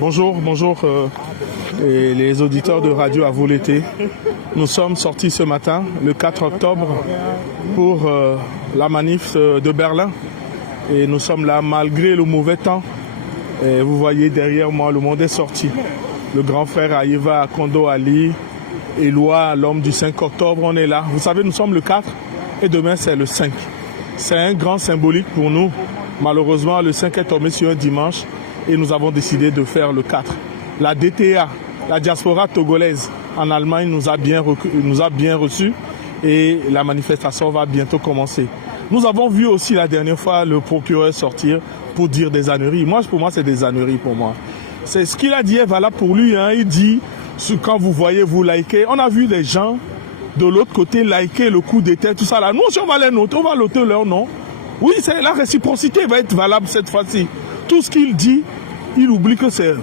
Bonjour et les auditeurs de Radio à vous l'été. Nous sommes sortis ce matin, le 4 octobre, pour la manif de Berlin. Et nous sommes là malgré le mauvais temps. Et vous voyez derrière moi, le monde est sorti. Le grand frère Aïva Kondo Ali, Éloi, l'homme du 5 octobre, on est là. Vous savez, nous sommes le 4 et demain c'est le 5. C'est un grand symbolique pour nous. Malheureusement, le 5 est tombé sur un dimanche et nous avons décidé de faire le 4. La DTA, la diaspora togolaise en Allemagne nous a bien reçus et la manifestation va bientôt commencer. Nous avons vu aussi la dernière fois le procureur sortir pour dire des âneries. Pour moi, c'est des âneries pour moi. C'est ce qu'il a dit est valable pour lui. Hein. Il dit, quand vous voyez, vous likez. On a vu des gens de l'autre côté liker le coup d'état, tout ça là. Nous aussi, on va les noter, on va noter leur nom. Oui, la réciprocité va être valable cette fois-ci. Tout ce qu'il dit, il oublie que c'est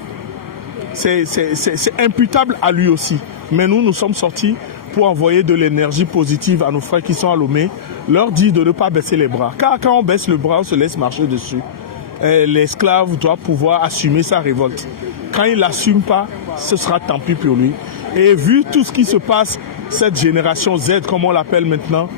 imputable à lui aussi. Mais nous sommes sortis pour envoyer de l'énergie positive à nos frères qui sont à Lomé, leur dire de ne pas baisser les bras. Car quand on baisse le bras, on se laisse marcher dessus. L'esclave doit pouvoir assumer sa révolte. Quand il n'assume pas, ce sera tant pis pour lui. Et vu tout ce qui se passe, cette génération Z, comme on l'appelle maintenant,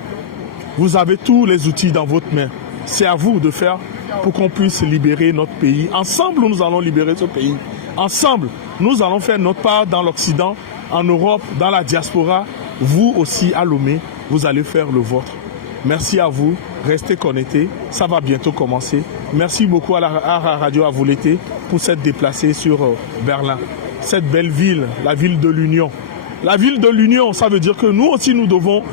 vous avez tous les outils dans votre main. C'est à vous de faire pour qu'on puisse libérer notre pays. Ensemble, nous allons libérer ce pays. Ensemble, nous allons faire notre part dans l'Occident, en Europe, dans la diaspora. Vous aussi, à Lomé, vous allez faire le vôtre. Merci à vous. Restez connectés. Ça va bientôt commencer. Merci beaucoup à la Radio à vous l'été pour s'être déplacé sur Berlin. Cette belle ville, la ville de l'Union. La ville de l'Union, ça veut dire que nous aussi, nous devons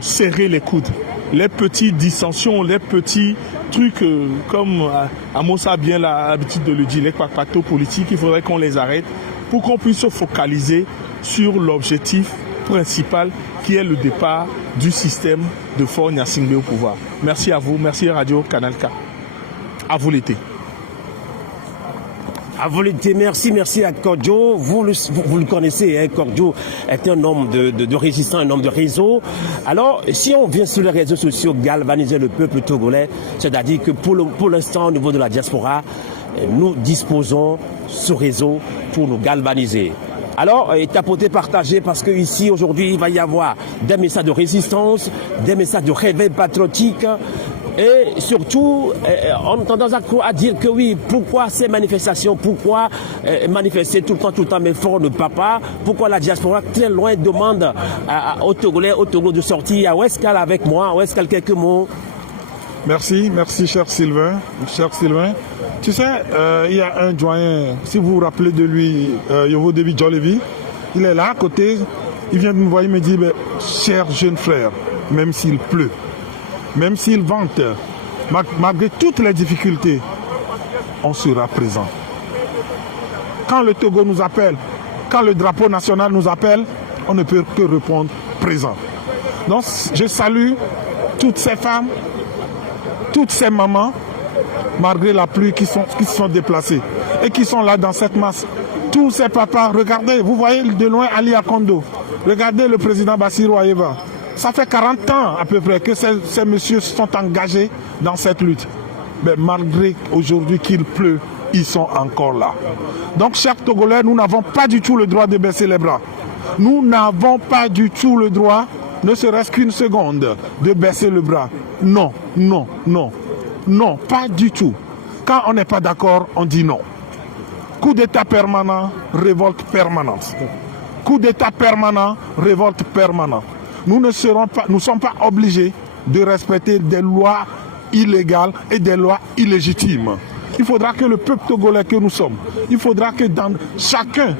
serrer les coudes. Les petites dissensions, les petits trucs comme Amos a bien l'habitude de le dire, les papatos politiques, il faudrait qu'on les arrête pour qu'on puisse se focaliser sur l'objectif principal qui est le départ du système de Faure Gnassingbé au pouvoir. Merci à vous, merci Radio Canal K. À vous l'été. À vous l'été, merci à Kordjo. Vous le connaissez, hein, Kordjo est un homme de résistance, un homme de réseau. Alors, si on vient sur les réseaux sociaux galvaniser le peuple togolais, c'est-à-dire que pour l'instant, au niveau de la diaspora, nous disposons ce réseau pour nous galvaniser. Alors, tapoter, partager, parce qu'ici, aujourd'hui, il va y avoir des messages de résistance, des messages de réveil patriotique. Et surtout, on a tendance à dire que oui, pourquoi ces manifestations, pourquoi manifester tout le temps, mais fort ne pas pas, pourquoi la diaspora très loin demande aux Togolais, au Togo de sortir à Oueskal avec moi, Oueskal quelques mots. Merci cher Sylvain. Tu sais, il y a un doyen, si vous vous rappelez de lui, Yovo David Jolevi, il est là à côté, il vient de me voir, il me dit, cher jeune frère, même s'il pleut, même s'il vente, malgré toutes les difficultés, on sera présent. Quand le Togo nous appelle, quand le drapeau national nous appelle, on ne peut que répondre présent. Donc, je salue toutes ces femmes, toutes ces mamans, malgré la pluie, qui se sont déplacées et qui sont là dans cette masse. Tous ces papas, regardez, vous voyez de loin Ali Akondo, regardez le président Bassirou Aïeva. Ça fait 40 ans à peu près que ces messieurs sont engagés dans cette lutte. Mais malgré aujourd'hui qu'il pleut, ils sont encore là. Donc, chers Togolais, nous n'avons pas du tout le droit de baisser les bras. Nous n'avons pas du tout le droit, ne serait-ce qu'une seconde, de baisser le bras. Non, pas du tout. Quand on n'est pas d'accord, on dit non. Coup d'État permanent, révolte permanente. Coup d'État permanent, révolte permanente. Nous ne sommes pas obligés de respecter des lois illégales et des lois illégitimes. Il faudra que le peuple togolais que nous sommes, il faudra que chacun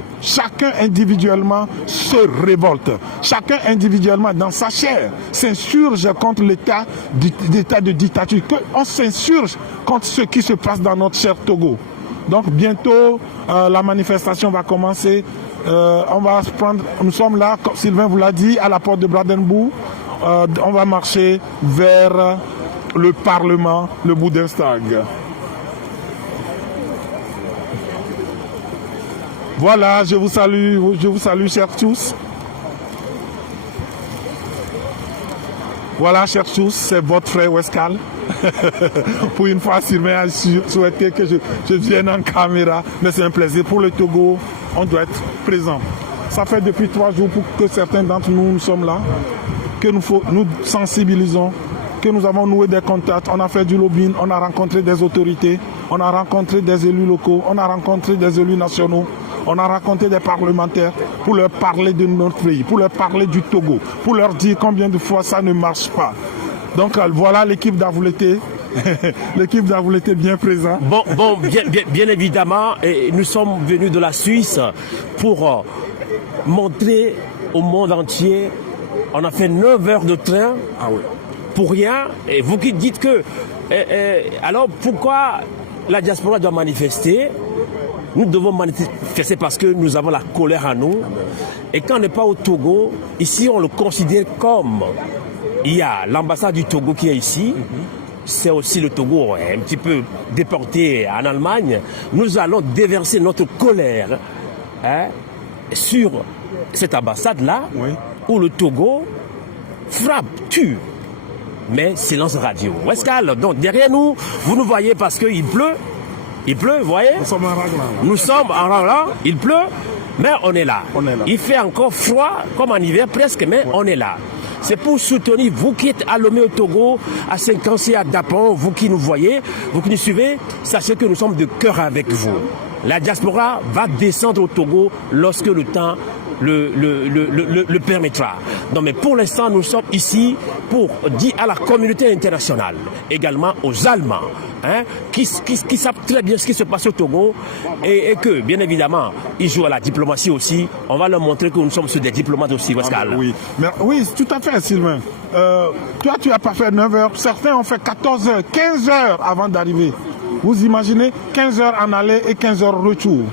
individuellement se révolte. Chacun individuellement dans sa chair s'insurge contre l'état de dictature. On s'insurge contre ce qui se passe dans notre cher Togo. Donc bientôt, la manifestation va commencer. Nous sommes là, comme Sylvain vous l'a dit, à la porte de Brandenburg. On va marcher vers le Parlement, le Bundestag. Voilà, je vous salue chers tous. Voilà, chers tous, c'est votre frère Oueskal. Pour une fois, Sylvain a souhaité que je vienne en caméra, mais c'est un plaisir. Pour le Togo, on doit être présent. Ça fait depuis 3 jours pour que certains d'entre nous sommes là, que nous sensibilisons, que nous avons noué des contacts, on a fait du lobbying, on a rencontré des autorités, on a rencontré des élus locaux, on a rencontré des élus nationaux, on a rencontré des parlementaires pour leur parler de notre pays, pour leur parler du Togo, pour leur dire combien de fois ça ne marche pas. Donc voilà l'équipe d'Avoulété. L'équipe d'Avoulété bien présente. Bien évidemment, et nous sommes venus de la Suisse pour montrer au monde entier. On a fait 9 heures de train pour rien. Et vous qui dites que... alors pourquoi la diaspora doit manifester? Nous devons manifester parce que nous avons la colère en nous. Et quand on n'est pas au Togo, ici on le considère comme... Il y a l'ambassade du Togo qui est ici. C'est aussi le Togo un petit peu déporté en Allemagne. Nous allons déverser notre colère sur cette ambassade-là, où le Togo frappe, tue. Mais silence radio. Wescal, donc derrière nous, vous nous voyez parce qu'il pleut. Il pleut, vous voyez? Nous sommes en rang là. Nous sommes en rang là, il pleut, mais on est là. Il fait encore froid, comme en hiver presque, mais on est là. C'est pour soutenir vous qui êtes à Lomé au Togo, à Saint-Cancy, à Dapon, vous qui nous voyez, vous qui nous suivez, sachez que nous sommes de cœur avec vous. La diaspora va descendre au Togo lorsque le temps le permettra. Non, mais pour l'instant, nous sommes ici pour dire à la communauté internationale, également aux Allemands, qui savent très bien ce qui se passe au Togo et que, bien évidemment, ils jouent à la diplomatie aussi. On va leur montrer que nous sommes sur des diplomates aussi, Pascal. Oui, tout à fait, Sylvain. Toi, tu n'as pas fait 9 heures. Certains ont fait 14 heures, 15 heures avant d'arriver. Vous imaginez 15 heures en aller et 15 heures retour.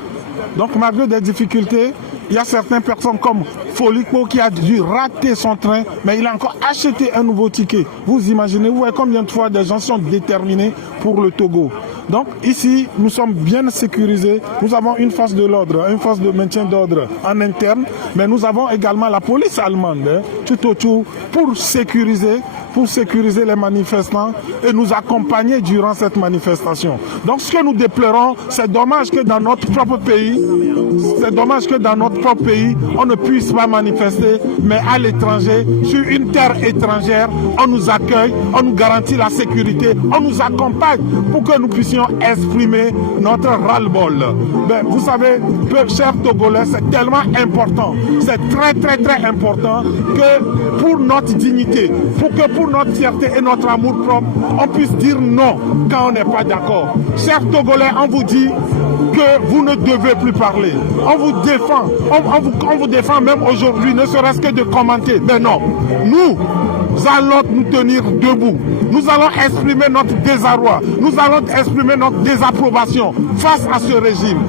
Donc, malgré des difficultés, il y a certaines personnes comme Folikpo qui a dû rater son train, mais il a encore acheté un nouveau ticket. Vous imaginez, vous voyez combien de fois des gens sont déterminés pour le Togo. Donc ici, nous sommes bien sécurisés. Nous avons une force de l'ordre, une force de maintien d'ordre en interne, mais nous avons également la police allemande, tout autour, pour sécuriser les manifestants et nous accompagner durant cette manifestation. Donc ce que nous déplorons, c'est dommage que dans notre propre pays, on ne puisse pas manifester, mais à l'étranger, sur une terre étrangère, on nous accueille, on nous garantit la sécurité, on nous accompagne pour que nous puissions exprimer notre ras-le-bol. Vous savez, chers Togolais, c'est tellement important, c'est très très très important que pour notre dignité, pour notre fierté et notre amour propre, on puisse dire non quand on n'est pas d'accord. Chers Togolais, on vous dit que vous ne devez plus parler. On vous défend, on vous défend même aujourd'hui, ne serait-ce que de commenter. Mais non, nous allons nous tenir debout. Nous allons exprimer notre désarroi. Nous allons exprimer notre désapprobation face à ce régime.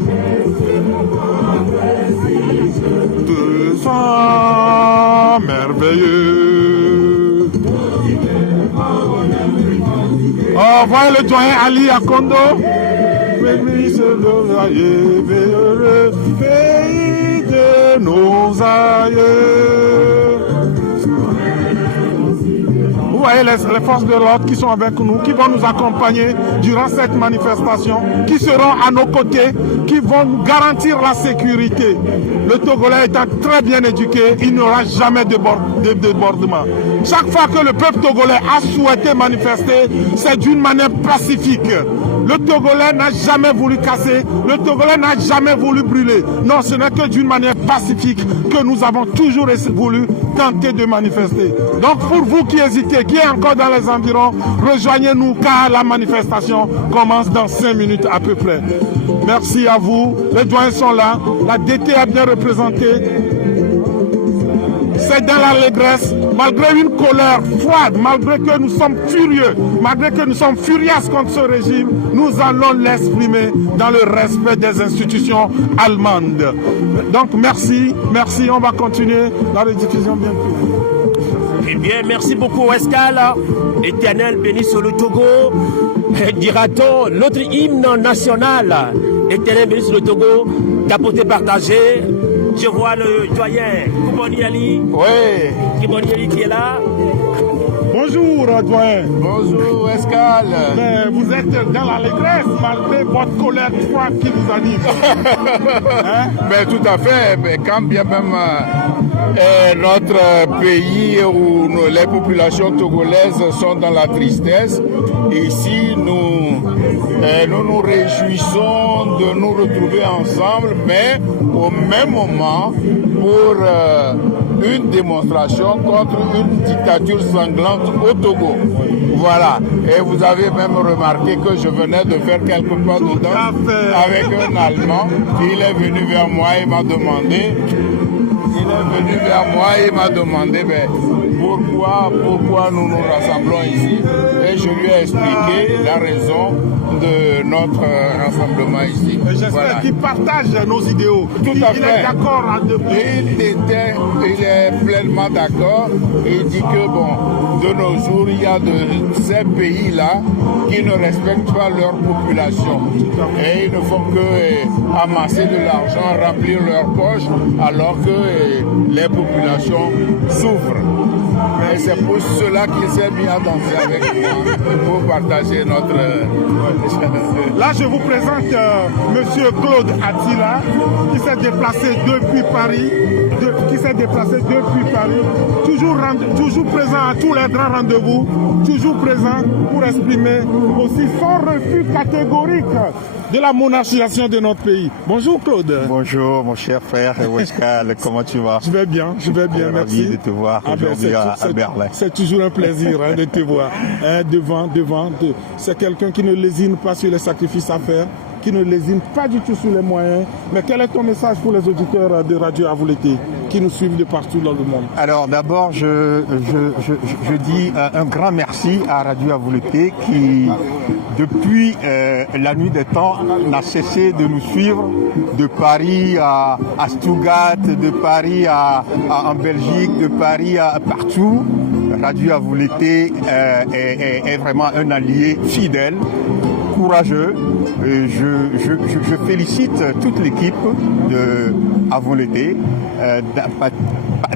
Deux ans merveilleux. Oh, voyez le doyen Ali Akondo. Pays de nos aïeux. Vous voyez les forces de l'ordre qui sont avec nous, qui vont nous accompagner durant cette manifestation, qui seront à nos côtés, qui vont nous garantir la sécurité. Le Togolais étant très bien éduqué, il n'y aura jamais de débordement. Chaque fois que le peuple togolais a souhaité manifester, c'est d'une manière pacifique. Le Togolais n'a jamais voulu casser, le Togolais n'a jamais voulu brûler. Non, ce n'est que d'une manière pacifique que nous avons toujours voulu tenter de manifester. Donc pour vous qui hésitez, qui êtes encore dans les environs, rejoignez-nous car la manifestation commence dans 5 minutes à peu près. Merci à vous, les doyens sont là, la DT est bien représentée. C'est dans l'allégresse, malgré une colère froide, malgré que nous sommes furieux, malgré que nous sommes furieux contre ce régime, nous allons l'exprimer dans le respect des institutions allemandes. Donc merci, on va continuer la rediffusion bientôt. Eh bien, merci beaucoup, Escal. Éternel béni sur le Togo. Dira-t-on notre hymne national. Éternel béni sur le Togo. Capoté partagé. Je vois le doyen Kouboni Ali. Oui. Kouboni Ali qui est là. Bonjour, doyen. Bonjour, Escale. Mais vous êtes dans l'allégresse malgré votre colère froide qui vous anime. Hein? Mais tout à fait, mais quand bien même notre pays où les populations togolaises sont dans la tristesse, ici nous réjouissons de nous retrouver ensemble, mais au même moment pour une démonstration contre une dictature sanglante au Togo. Voilà. Et vous avez même remarqué que je venais de faire quelques pas dedans avec un Allemand. Il est venu vers moi et m'a demandé ben, pourquoi nous nous rassemblons ici. Et je lui ai expliqué la raison de notre rassemblement ici. J'espère qu'il partage nos idéaux. Tout à fait. Il est d'accord. Il est pleinement d'accord. Et il dit que bon, de nos jours, il y a de ces pays-là qui ne respectent pas leur population. Et ils ne font que amasser de l'argent, remplir leurs poches, alors que les populations souffrent. Et c'est pour cela qu'il s'est mis à danser avec moi pour partager notre... Là, je vous présente Monsieur Claude Attila, qui s'est déplacé depuis Paris, toujours présent à tous les grands rendez-vous, toujours présent pour exprimer aussi son refus catégorique de la monarchisation de notre pays. Bonjour Claude. Bonjour mon cher frère Escale, comment tu vas? Je vais bien, merci. Ravi de te voir aujourd'hui à Berlin. C'est toujours un plaisir de te voir. C'est quelqu'un qui ne lésine pas sur les sacrifices à faire, qui ne lésine pas du tout sur les moyens. Mais quel est ton message pour les auditeurs de Radio Avoulété qui nous suivent de partout dans le monde? Alors d'abord, je dis un grand merci à Radio Avoulété qui, depuis la nuit des temps, n'a cessé de nous suivre de Paris à Stuttgart, de Paris en Belgique, de Paris partout. Radio Avoulété est vraiment un allié fidèle, courageux. Je félicite toute l'équipe de Avoulété.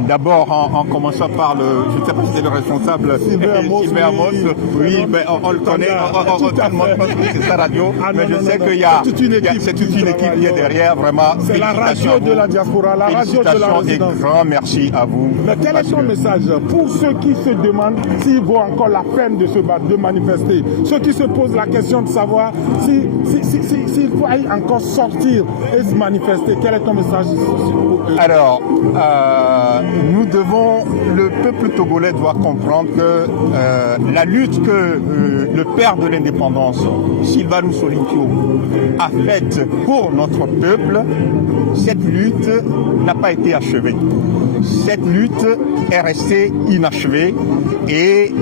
D'abord en commençant par je ne sais pas si c'est le responsable, Sylvain Amos. Oui, mais on le connaît, tout le monde pense que c'est sa radio, mais je sais qu'il y a toute une équipe qui est derrière, vraiment. C'est la radio de la diaspora, la radio de la résidence. Et grand merci à vous. Mais quel est ton message pour ceux qui se demandent s'il vaut encore la peine de se battre, de manifester, ceux qui se posent la question de savoir s'il faut encore sortir et se manifester? Quel est ton message? Alors, le peuple togolais doit comprendre que la lutte que le père de l'indépendance, Sylvanus Olympio, a faite pour notre peuple, cette lutte n'a pas été achevée. Cette lutte est restée inachevée et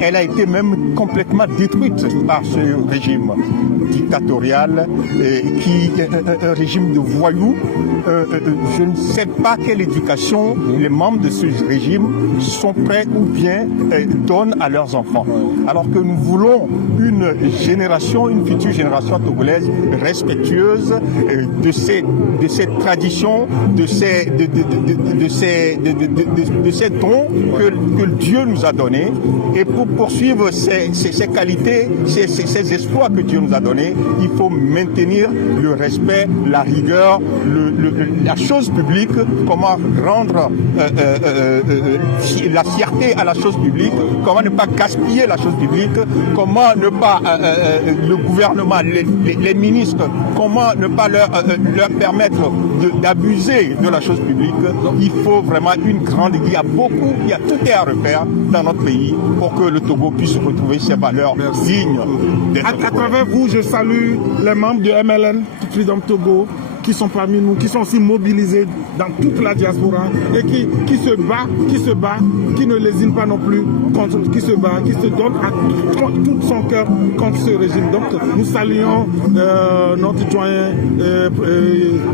elle a été même complètement détruite par ce régime dictatorial qui est un régime de voyous. Je ne sais pas quelle éducation les membres de ce régime sont prêts ou bien donnent à leurs enfants. Alors que nous voulons une future génération togolaise respectueuse de ces traditions, de ces dons que Dieu nous a donnés. Et pour poursuivre ces qualités, ces espoirs que Dieu nous a donnés, il faut maintenir le respect, la rigueur, la chose publique, comment rendre la fierté à la chose publique, comment ne pas gaspiller la chose publique, comment ne pas, le gouvernement, les ministres, comment ne pas leur permettre d'abuser de la chose publique. Il faut vraiment une grande... Il y a tout est à refaire dans notre pays pour que le Togo puisse retrouver ses valeurs dignes d'être. À travers vous, je salue les membres de MLN, Freedom Togo, qui sont parmi nous, qui sont aussi mobilisés dans toute la diaspora et qui se bat, qui ne lésine pas non plus, qui se bat, qui se donne à tout son cœur contre ce régime. Donc nous saluons notre doyen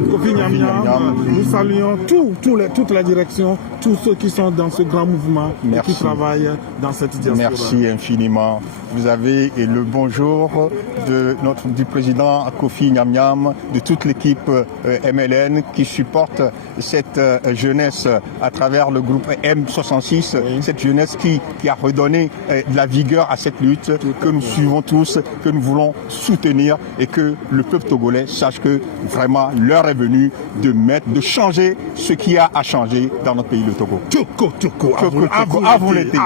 Kofi Nyamiam, nous saluons toute la direction, tous ceux qui sont dans ce grand mouvement et qui travaillent dans cette diaspora. Merci infiniment. vous avez le bonjour du président Kofi Nyam, de toute l'équipe MLN qui supporte cette jeunesse à travers le groupe M66, cette jeunesse qui a redonné de la vigueur à cette lutte que nous suivons tous, que nous voulons soutenir et que le peuple togolais sache que vraiment l'heure est venue de changer ce qui a à changer dans notre pays, le Togo. Toko, à vous l'été.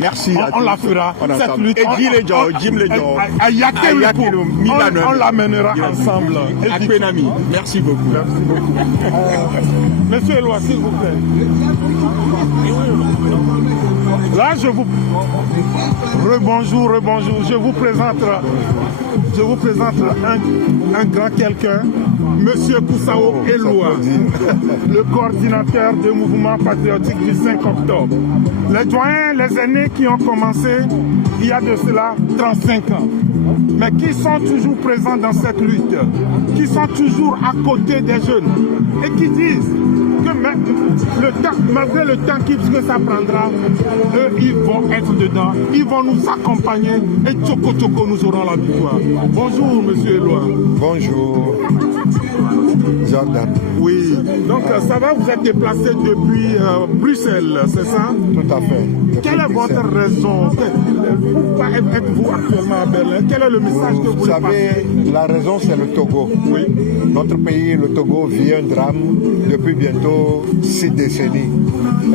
Merci. On la fera. Cette lutte, on l'amènera ensemble. Merci beaucoup. Monsieur Eloi, s'il vous plaît. Là, Rebonjour. Je vous présente un grand quelqu'un, Monsieur Koussao Eloi, le coordinateur du mouvement patriotique du 5 octobre. Les doyens, les aînés qui ont commencé il y a de cela 35 ans, mais qui sont toujours présents dans cette lutte, qui sont toujours à côté des jeunes et qui disent que malgré le temps que ça prendra, eux, ils vont être dedans, ils vont nous accompagner et Tchoko, nous aurons la victoire. Bonjour, Monsieur Eloi. Bonjour, Jordan. Oui, donc ça va, vous êtes déplacé depuis Bruxelles, c'est ça? Tout à fait. Quelle est votre raison? Pourquoi êtes-vous actuellement à Berlin? Quel est le message que vous savez, la raison c'est le Togo. Oui. Notre pays, le Togo, vit un drame depuis bientôt 6 décennies.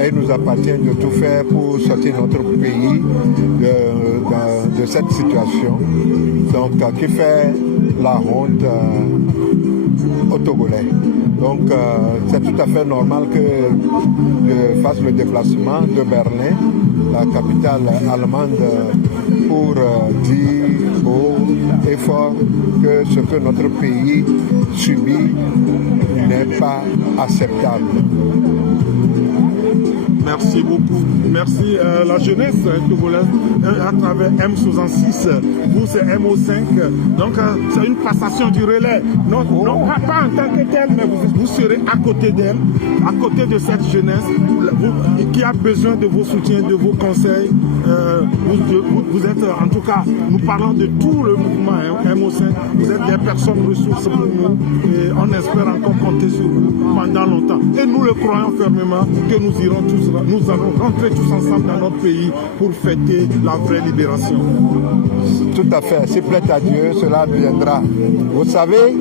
Et il nous appartient de tout faire pour sortir notre pays de cette situation. Donc, qui fait la honte aux Togolais. Donc, c'est tout à fait normal que je fasse le déplacement de Berlin, la capitale allemande, pour dire haut et fort que ce que notre pays subit n'est pas acceptable. Merci beaucoup. Merci la jeunesse togolaise à travers M66. Vous, c'est MO5. Donc, c'est une passation du relais. Non, pas en tant que tel, mais vous serez à côté d'elle, à côté de cette jeunesse qui a besoin de vos soutiens, de vos conseils. Vous êtes, en tout cas, nous parlons de tout le mouvement MO5. Vous êtes des personnes ressources pour nous et on espère encore compter sur vous pendant longtemps. Et nous le croyons fermement que nous irons tous, nous allons rentrer tous ensemble dans notre pays pour fêter la vraie libération. Tout à fait. Si plaît à Dieu, cela viendra. Vous savez,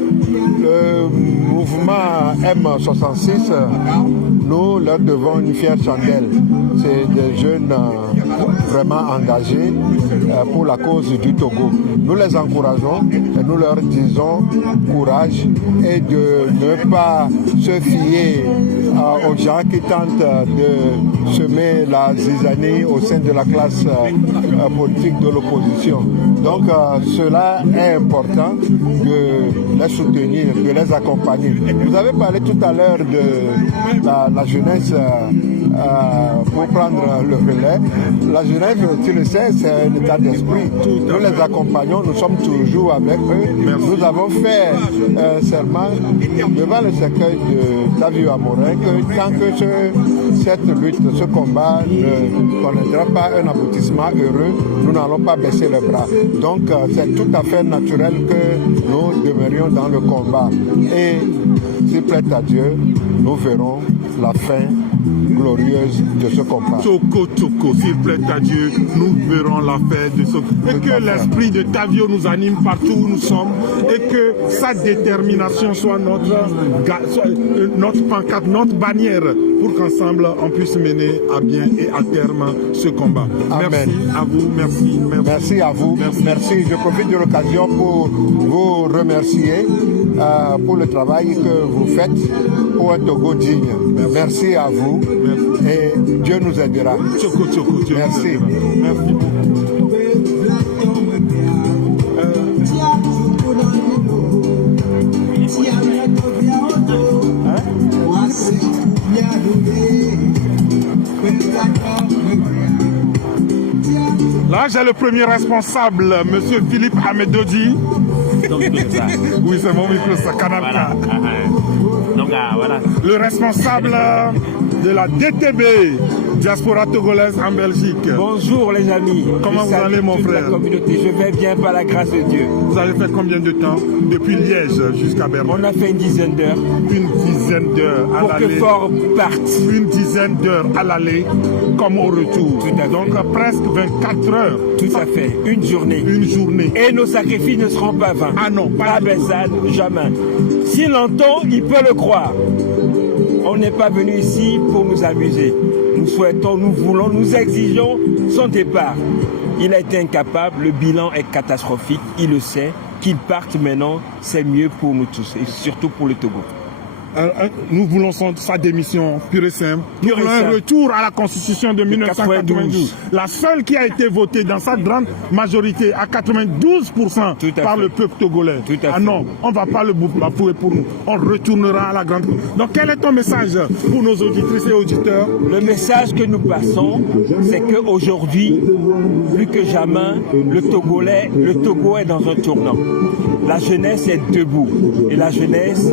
le mouvement M66, nous leur devons une fière chandelle. C'est des jeunes vraiment engagés pour la cause du Togo. Nous les encourageons et nous leur disons courage et de ne pas se fier aux gens qui tentent de semer la zizanie au sein de la classe politique de l'opposition. Donc cela est important de les soutenir, de les accompagner. Vous avez parlé tout à l'heure de la jeunesse pour prendre le relais. La jeunesse, tu le sais, c'est un état d'esprit. Nous les accompagnons, nous sommes toujours avec eux. Nous avons fait un serment devant le cercueil de Tavio Amorin que tant que cette lutte, ce combat ne connaîtra pas un aboutissement heureux, nous n'allons pas baisser les bras. Donc c'est tout à fait naturel que nous demeurions dans le combat. Et s'il plaît à Dieu, nous verrons la fin glorieuse de ce combat. Tchoko, s'il plaît à Dieu, nous verrons la fin de ce combat. Et que l'esprit de Tavio nous anime partout où nous sommes et que sa détermination soit notre pancarte, notre bannière pour qu'ensemble on puisse mener à bien et à terme ce combat. Amen. Merci à vous, merci. Merci à vous, merci. Je profite de l'occasion pour vous remercier pour le travail que vous faites pour un Togo digne. Merci à vous et Dieu nous aidera. Tchoko, Dieu merci. Nous aidera. Merci beaucoup. Là, j'ai le premier responsable, monsieur Philippe Amedodi. Oui, c'est mon micro, ça, Canal K. Donc, voilà. Le responsable de la DTB, diaspora togolaise en Belgique. Bonjour les amis. Comment vous allez mon frère? La communauté, je vais bien par la grâce de Dieu. Vous avez fait combien de temps depuis Liège jusqu'à Berlin? On a fait une dizaine d'heures. Une dizaine d'heures à l'aller. Pour que Fort parte. Une dizaine d'heures à l'aller comme au retour. Tout à fait. Donc presque 24 heures. Tout à fait. Une journée. Une journée. Et nos sacrifices ne seront pas vains. Ah non, pas Bessade, jamais. S'il l'entend, il peut le croire. On n'est pas venu ici pour nous amuser. Nous souhaitons, nous voulons, nous exigeons son départ. Il a été incapable, le bilan est catastrophique, il le sait. Qu'il parte maintenant, c'est mieux pour nous tous, et surtout pour le Togo. Nous voulons sa démission pure et simple. Nous voulons un retour à la constitution de 1992. La seule qui a été votée dans sa grande majorité à 92% par le peuple togolais. Ah non, on ne va pas le bafouer pour nous. On retournera à la grande. Donc quel est ton message pour nos auditrices et auditeurs? Le message que nous passons, c'est qu'aujourd'hui, plus que jamais, le Togo est dans un tournant. La jeunesse est debout. Et la jeunesse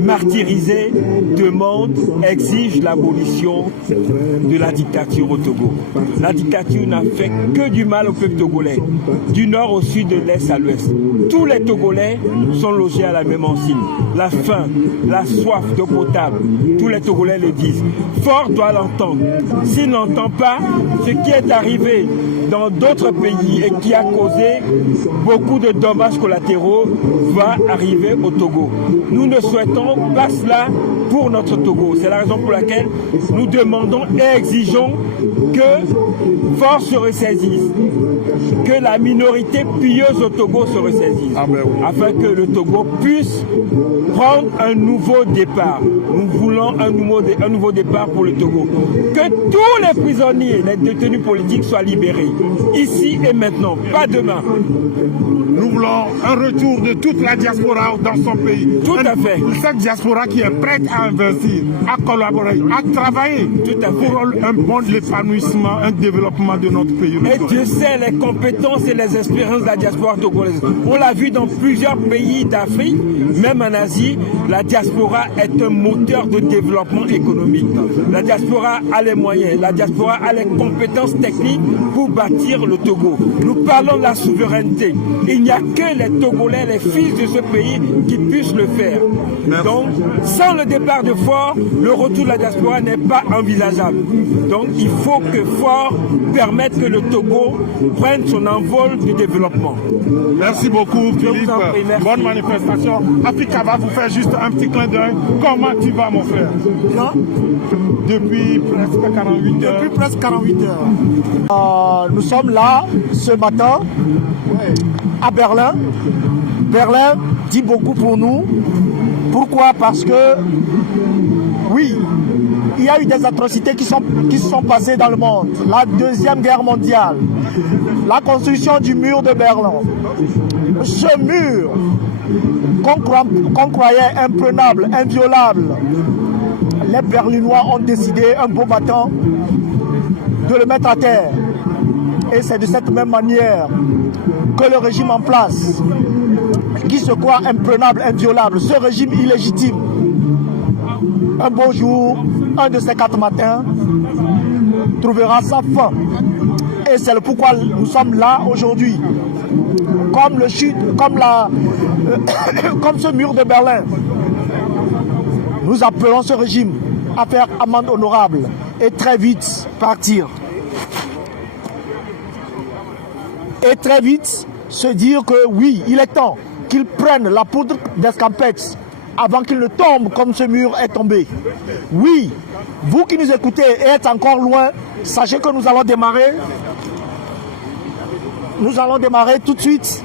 martyrisée demande, exige l'abolition de la dictature au Togo. La dictature n'a fait que du mal au peuple togolais, du nord au sud, de l'est à l'ouest. Tous les Togolais sont logés à la même enseigne. La faim, la soif d'eau potable, tous les Togolais le disent. Fort doit l'entendre. S'il n'entend pas, ce qui est arrivé dans d'autres pays et qui a causé beaucoup de dommages collatéraux va arriver au Togo. Nous ne souhaitons pas cela pour notre Togo. C'est la raison pour laquelle nous demandons et exigeons que Fort se ressaisisse, que la minorité pieuse au Togo se ressaisisse, afin que le Togo puisse prendre un nouveau départ. Nous voulons un nouveau départ pour le Togo. Que tous les prisonniers, les détenus politiques soient libérés, ici et maintenant, pas demain. Nous voulons un retour de toute la diaspora dans son pays. Tout à fait. Cette diaspora qui est prête à investir, à collaborer, à travailler pour un bon épanouissement, un développement de notre pays. Et Dieu sait les compétences et les expériences de la diaspora togolaise. On l'a vu dans plusieurs pays d'Afrique, même en Asie, la diaspora est un moteur de développement économique. La diaspora a les moyens, la diaspora a les compétences techniques pour bâtir le Togo. Nous parlons de la souveraineté. Il n'y a que les Togolais, les fils de ce pays qui puissent le faire. Donc, sans le départ de Fort, le retour de la diaspora n'est pas envisageable. Donc, il faut que Fort permette que le Togo prenne son envol du développement. Merci beaucoup, Philippe. Bonne manifestation. Africa va vous faire juste un petit clin d'œil. Comment tu vas, mon frère? Bien. Depuis presque 48 heures. Depuis presque 48 heures. Nous sommes là ce matin à Berlin. Berlin dit beaucoup pour nous. Pourquoi? Parce que, oui, il y a eu des atrocités qui se sont passées dans le monde. La Deuxième Guerre mondiale, la construction du mur de Berlin. Ce mur qu'on croyait imprenable, inviolable, les Berlinois ont décidé, un beau matin, de le mettre à terre. Et c'est de cette même manière que le régime en place, qui se croit imprenable, inviolable, ce régime illégitime, un beau jour, un de ces 4 matins, trouvera sa fin. Et c'est le pourquoi nous sommes là aujourd'hui. Comme ce mur de Berlin, nous appelons ce régime à faire amende honorable et très vite partir. Et très vite se dire que oui, il est temps qu'ils prennent la poudre d'escampette avant qu'il ne tombe comme ce mur est tombé. Oui, vous qui nous écoutez et êtes encore loin, sachez que nous allons démarrer. Nous allons démarrer tout de suite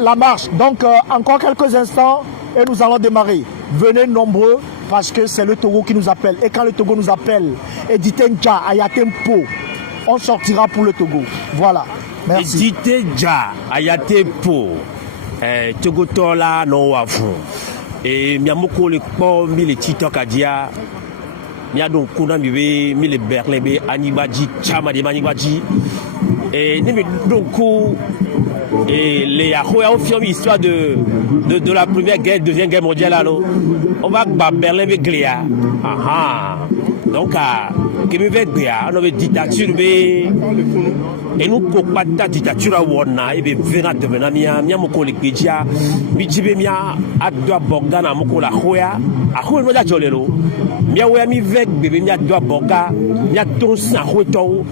la marche. Donc encore quelques instants et nous allons démarrer. Venez nombreux parce que c'est le Togo qui nous appelle. Et quand le Togo nous appelle, Editenja, Ayatempo, on sortira pour le Togo. Voilà. Merci. Editenja, Ayatempo, Togo Tola, no wafu. Et miamoko le po mi le TikTok adia. Mia donc kuna mi le Berlin be Anibaji chama de Manibaji. Et ni donc et les Ahoua ont filmé l'histoire de la première guerre, deuxième guerre mondiale. Alors, on va à Berlin avec Gléa. Donc, qui me fait Gléa, on a une dictature, et nous avons une dictature à Wana, et bien, Vera de Benamia, Mia Mokolekia, Mijibemia, Adwa Borgana, Mokola Hoya, Ahoua Moda Jolero, Mia Wami Vek, Bebemia Dwa Borga, Mia Tonsa Hoto,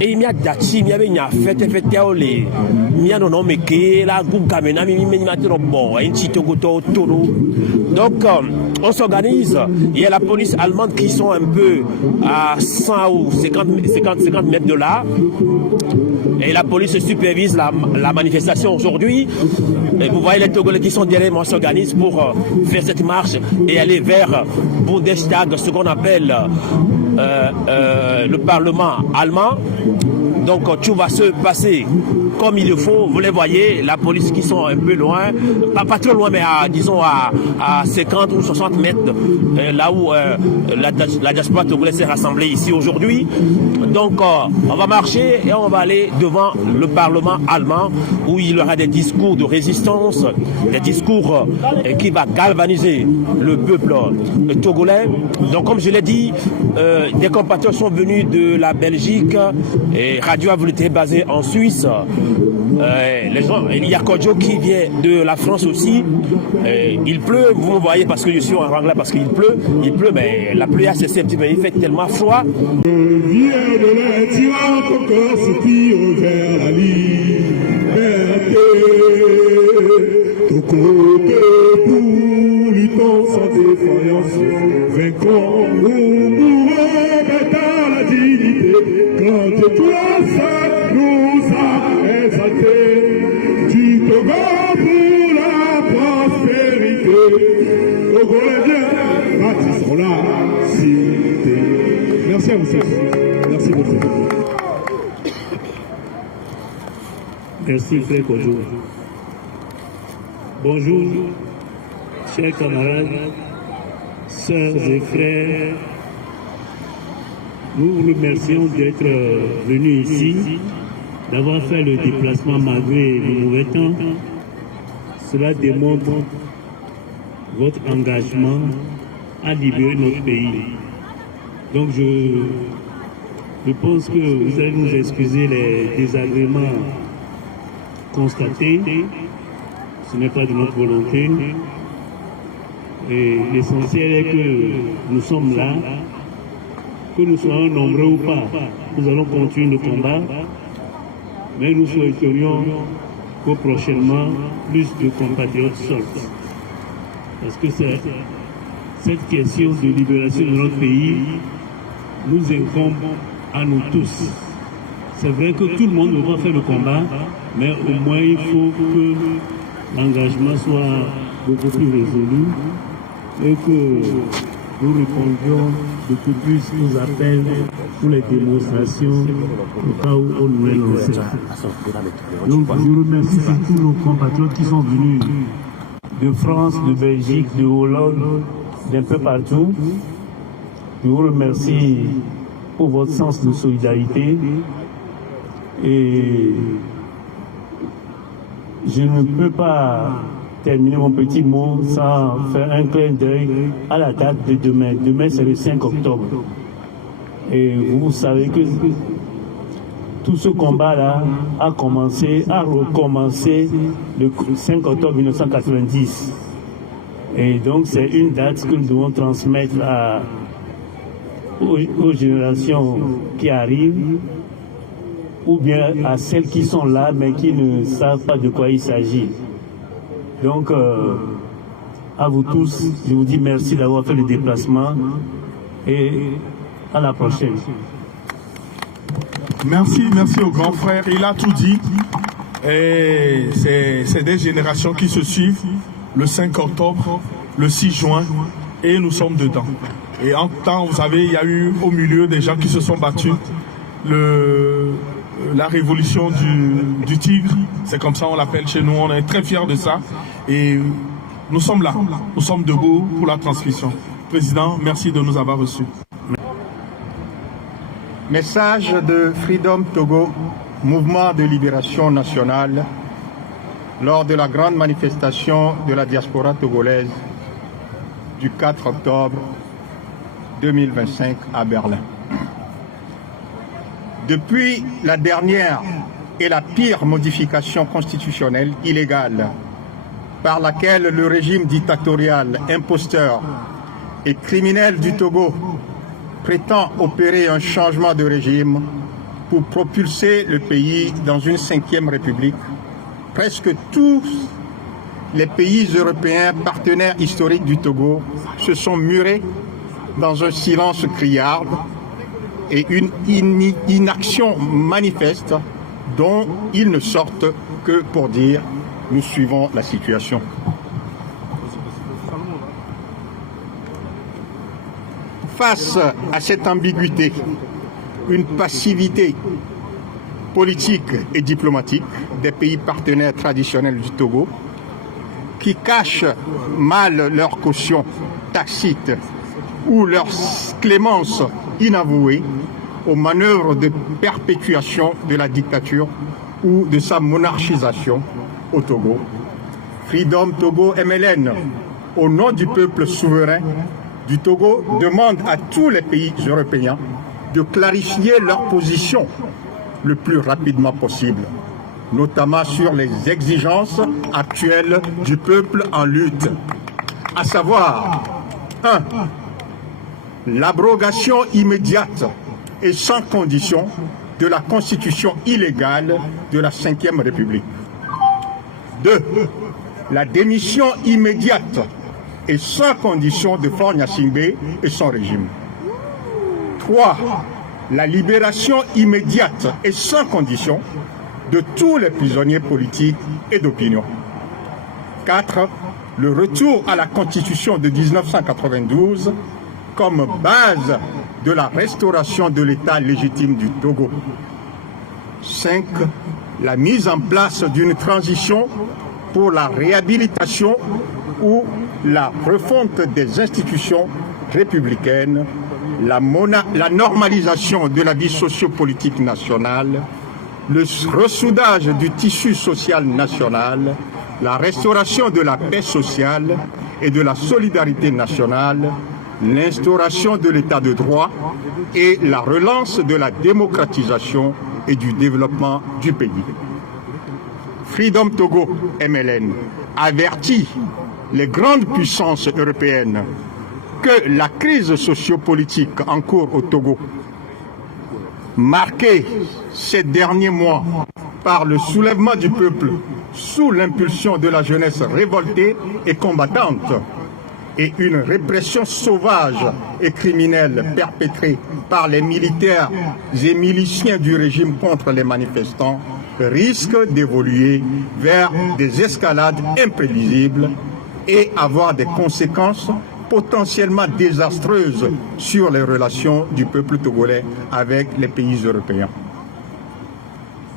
et Mia Dachi, Mia Benya, Fete Teole, Mia non Meke, la Goukamena, Mimimia Drobo, et Chitogoto, Toro. Donc, on s'organise. Il y a la police allemande qui sont un peu à 100 ou 50 mètres de là. Et la police supervise la manifestation aujourd'hui. Et vous voyez les Togolais qui sont derrière moi s'organisent pour faire cette marche et aller vers Bundestag, ce qu'on appelle le Parlement allemand. Donc tout va se passer comme il le faut. Vous les voyez, la police qui sont un peu loin, pas trop loin, mais disons à 50 ou 60 mètres, là où la diaspora togolaise s'est rassemblée ici aujourd'hui. Donc on va marcher et on va aller devant le Parlement allemand où il y aura des discours de résistance, des discours qui va galvaniser le peuple togolais. Donc comme je l'ai dit, des compatriotes sont venus de la Belgique et Radio Avulité basée en Suisse. Les gens, il y a Kodjo qui vient de la France aussi. Il pleut, vous me voyez parce que je suis en rang là parce qu'il pleut, mais la pluie a cessé un petit peu, il fait tellement froid. Merci à vous. Merci beaucoup. Merci frère Kodjo. Bonjour, chers camarades, sœurs et frères. Nous vous remercions d'être venus ici, d'avoir fait le déplacement malgré le mauvais temps. Cela démontre votre engagement à libérer notre pays. Donc je pense que vous allez nous excuser les désagréments constatés. Ce n'est pas de notre volonté. Et l'essentiel est que nous sommes là, que nous soyons nombreux ou pas. Nous allons continuer le combat, mais nous souhaiterions que prochainement plus de compatriotes sortent. Parce que cette question de libération de notre pays nous incombe à nous tous. C'est vrai que tout le monde ne va pas faire le combat, mais au moins il faut que l'engagement soit beaucoup plus résolu et que nous répondions beaucoup plus aux appels pour les démonstrations au cas où on nous les lancera. Donc je remercie tous nos compatriotes qui sont venus de France, de Belgique, de Hollande, d'un peu partout. Je vous remercie pour votre sens de solidarité et je ne peux pas terminer mon petit mot sans faire un clin d'œil à la date de demain. Demain, c'est le 5 octobre. Et vous savez que tout ce combat-là a recommencé le 5 octobre 1990. Et donc, c'est une date que nous devons transmettre aux générations qui arrivent, ou bien à celles qui sont là, mais qui ne savent pas de quoi il s'agit. Donc, à vous tous, je vous dis merci d'avoir fait le déplacement et à la prochaine. Merci au grand frère. Il a tout dit. Et c'est des générations qui se suivent. Le 5 octobre, le 6 juin, et nous sommes dedans. Et en temps, vous savez, il y a eu au milieu des gens qui se sont battus. La révolution du tigre, c'est comme ça on l'appelle chez nous. On est très fiers de ça. Et nous sommes là. Nous sommes debout pour la transmission. Président, merci de nous avoir reçus. Message de Freedom Togo, mouvement de libération nationale, lors de la grande manifestation de la diaspora togolaise du 4 octobre 2025 à Berlin. Depuis la dernière et la pire modification constitutionnelle illégale par laquelle le régime dictatorial, imposteur et criminel du Togo prétend opérer un changement de régime pour propulser le pays dans une 5e république, presque tous les pays européens partenaires historiques du Togo se sont murés dans un silence criard et une inaction manifeste dont ils ne sortent que pour dire « nous suivons la situation ». Face à cette ambiguïté, une passivité politique et diplomatique des pays partenaires traditionnels du Togo, qui cachent mal leur caution tacite ou leur clémence inavouée aux manœuvres de perpétuation de la dictature ou de sa monarchisation au Togo. Freedom Togo MLN, au nom du peuple souverain du Togo, demande à tous les pays européens de clarifier leur position le plus rapidement possible, notamment sur les exigences actuelles du peuple en lutte, à savoir 1. L'abrogation immédiate et sans condition de la constitution illégale de la 5e République. 2. La démission immédiate et sans condition de Faure Gnassingbé et son régime. 3. La libération immédiate et sans condition de tous les prisonniers politiques et d'opinion. 4. Le retour à la Constitution de 1992 comme base de la restauration de l'État légitime du Togo. 5. La mise en place d'une transition pour la réhabilitation ou la refonte des institutions républicaines, la normalisation de la vie sociopolitique nationale, le ressoudage du tissu social national, la restauration de la paix sociale et de la solidarité nationale, l'instauration de l'état de droit et la relance de la démocratisation et du développement du pays. Freedom Togo MLN avertit les grandes puissances européennes que la crise sociopolitique en cours au Togo, marquée ces derniers mois par le soulèvement du peuple sous l'impulsion de la jeunesse révoltée et combattante, et une répression sauvage et criminelle perpétrée par les militaires et miliciens du régime contre les manifestants, risque d'évoluer vers des escalades imprévisibles et avoir des conséquences potentiellement désastreuses sur les relations du peuple togolais avec les pays européens.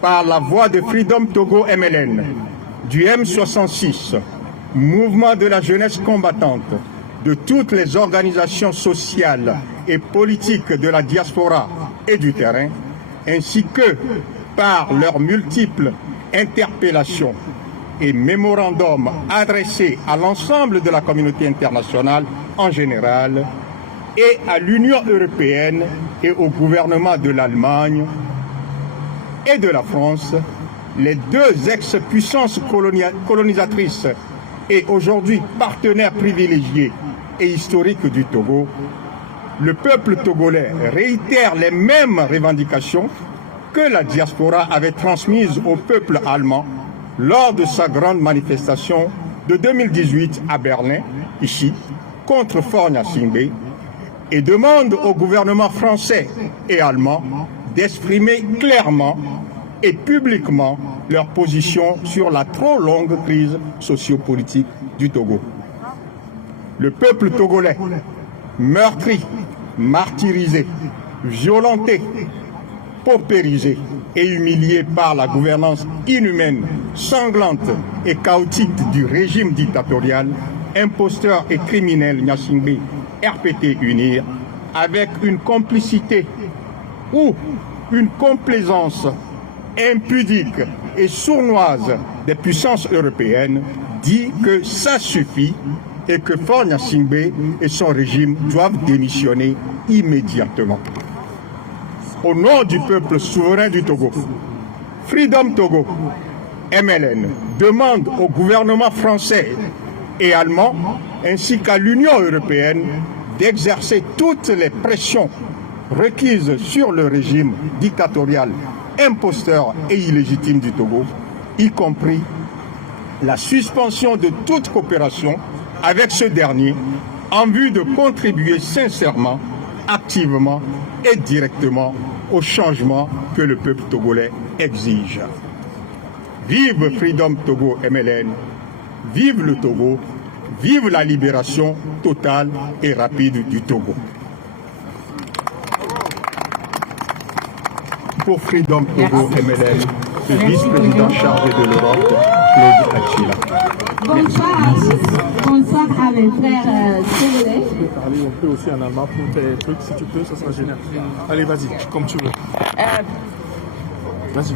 Par la voix de Freedom Togo MLN, du M66, mouvement de la jeunesse combattante, de toutes les organisations sociales et politiques de la diaspora et du terrain, ainsi que par leurs multiples interpellations et mémorandums adressés à l'ensemble de la communauté internationale en général et à l'Union européenne et au gouvernement de l'Allemagne et de la France, les deux ex-puissances colonisatrices et aujourd'hui partenaires privilégiés et historiques du Togo, le peuple togolais réitère les mêmes revendications que la diaspora avait transmises au peuple allemand lors de sa grande manifestation de 2018 à Berlin, ici, contre Faure Gnassingbé, et demande au gouvernement français et allemand d'exprimer clairement et publiquement leur position sur la trop longue crise sociopolitique du Togo. Le peuple togolais, meurtri, martyrisé, violenté, paupérisé et humilié par la gouvernance inhumaine, sanglante et chaotique du régime dictatorial, imposteur et criminel Gnassingbé RPT UNIR, avec une complicité ou une complaisance impudique et sournoise des puissances européennes dit que ça suffit et que Faure Gnassingbé et son régime doivent démissionner immédiatement. Au nom du peuple souverain du Togo, Freedom Togo, MLN, demande au gouvernement français et allemand ainsi qu'à l'Union européenne d'exercer toutes les pressions requises sur le régime dictatorial, imposteur et illégitime du Togo, y compris la suspension de toute coopération avec ce dernier en vue de contribuer sincèrement, activement et directement au changement que le peuple togolais exige. Vive Freedom Togo MLN, vive le Togo, vive la libération totale et rapide du Togo. Pour Freedom Togo MLN, le vice-président chargé de l'Europe, Claude Achila. Bonsoir à mes frères togolais. Tu peux parler un peu aussi en allemand pour tes trucs, si tu peux, ça sera génial. Allez, vas-y, comme tu veux. Vas-y.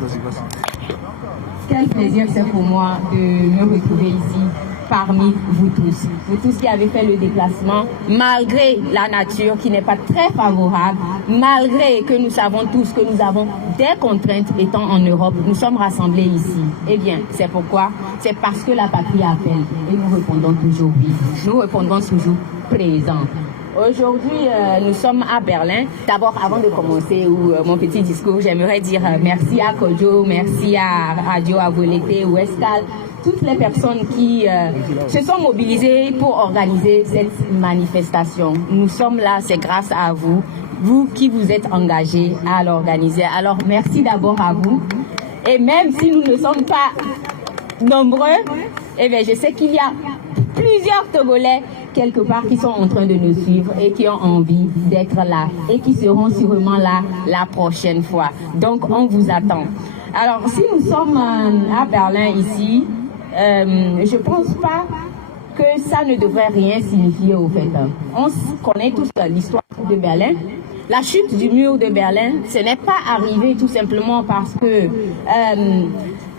Quel plaisir c'est pour moi de me retrouver ici parmi vous tous qui avez fait le déplacement, malgré la nature qui n'est pas très favorable, malgré que nous savons tous que nous avons des contraintes étant en Europe, nous sommes rassemblés ici. Eh bien, c'est pourquoi? C'est parce que la patrie appelle et nous répondons toujours oui. Nous répondons toujours présent. Aujourd'hui, nous sommes à Berlin. D'abord, avant de commencer mon petit discours, j'aimerais dire merci à Kodjo, merci à Radio Avolete, Wescal, toutes les personnes qui se sont mobilisées pour organiser cette manifestation. Nous sommes là, c'est grâce à vous, vous qui vous êtes engagés à l'organiser. Alors, merci d'abord à vous. Et même si nous ne sommes pas nombreux, eh bien, je sais qu'il y a plusieurs Togolais quelque part qui sont en train de nous suivre et qui ont envie d'être là et qui seront sûrement là la prochaine fois. Donc, on vous attend. Alors, si nous sommes à Berlin ici, je pense pas que ça ne devrait rien signifier au fait. On connaît tous l'histoire de Berlin. La chute du mur de Berlin, ce n'est pas arrivé tout simplement parce que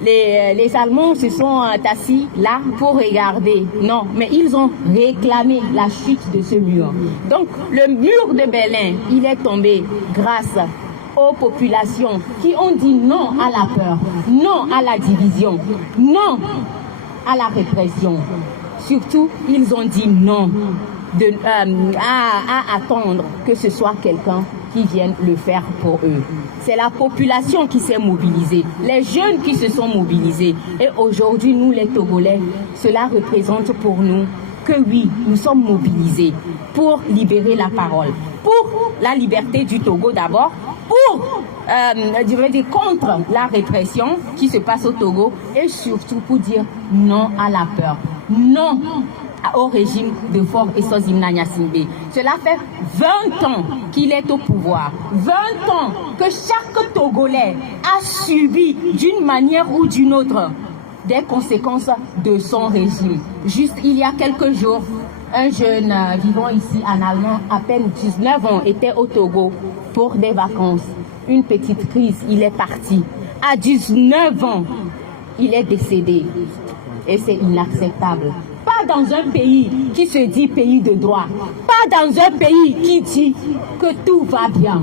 les Allemands se sont assis là pour regarder. Non, mais ils ont réclamé la chute de ce mur. Donc, le mur de Berlin, il est tombé grâce aux populations qui ont dit non à la peur, non à la division, non à la répression. Surtout, ils ont dit non à attendre que ce soit quelqu'un qui vienne le faire pour eux. C'est la population qui s'est mobilisée, les jeunes qui se sont mobilisés. Et aujourd'hui, nous les Togolais, cela représente pour nous que oui, nous sommes mobilisés pour libérer la parole, pour la liberté du Togo d'abord, pour contre la répression qui se passe au Togo et surtout pour dire non à la peur, non au régime de Faure Essozimna Gnassingbé. Cela fait 20 ans qu'il est au pouvoir, 20 ans que chaque Togolais a subi d'une manière ou d'une autre des conséquences de son régime. Juste il y a quelques jours, un jeune vivant ici en Allemagne, à peine 19 ans, était au Togo pour des vacances. Une petite crise, il est parti. À 19 ans, il est décédé. Et c'est inacceptable. Pas dans un pays qui se dit pays de droit. Pas dans un pays qui dit que tout va bien.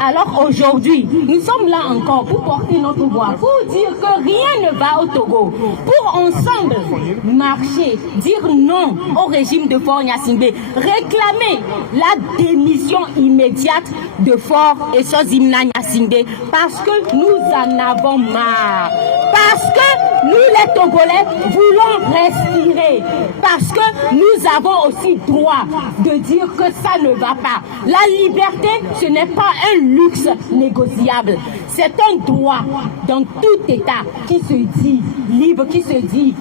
Alors aujourd'hui, nous sommes là encore pour porter notre voix, pour dire que rien ne va au Togo, pour ensemble marcher, dire non au régime de Faure Gnassingbé, réclamer la démission immédiate de Faure Essozimna Gnassingbé, parce que nous en avons marre, parce que nous les Togolais voulons respirer, parce que nous avons aussi droit de dire que ça ne va pas. La liberté, ce n'est pas un luxe négociable. C'est un droit dans tout État qui se dit libre, qui se dit...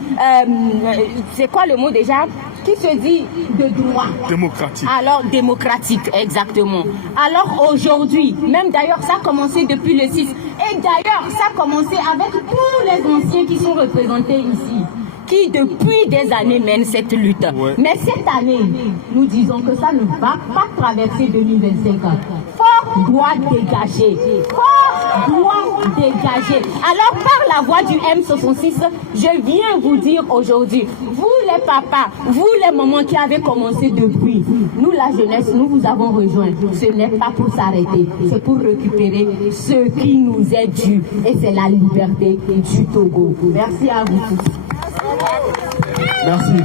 c'est quoi le mot déjà? Qui se dit de droit. Démocratique. Alors, démocratique, exactement. Alors aujourd'hui, même d'ailleurs, ça a commencé depuis le 6. Et d'ailleurs, ça a commencé avec tous les anciens qui sont représentés ici, qui depuis des années mènent cette lutte. Ouais. Mais cette année, nous disons que ça ne va pas traverser 2025. Faure doit dégager. Faure doit dégager. Alors par la voix du M66, je viens vous dire aujourd'hui, vous les papas, vous les mamans qui avez commencé depuis, nous la jeunesse, nous vous avons rejoint. Ce n'est pas pour s'arrêter, c'est pour récupérer ce qui nous est dû. Et c'est la liberté du Togo. Merci à vous tous. Merci.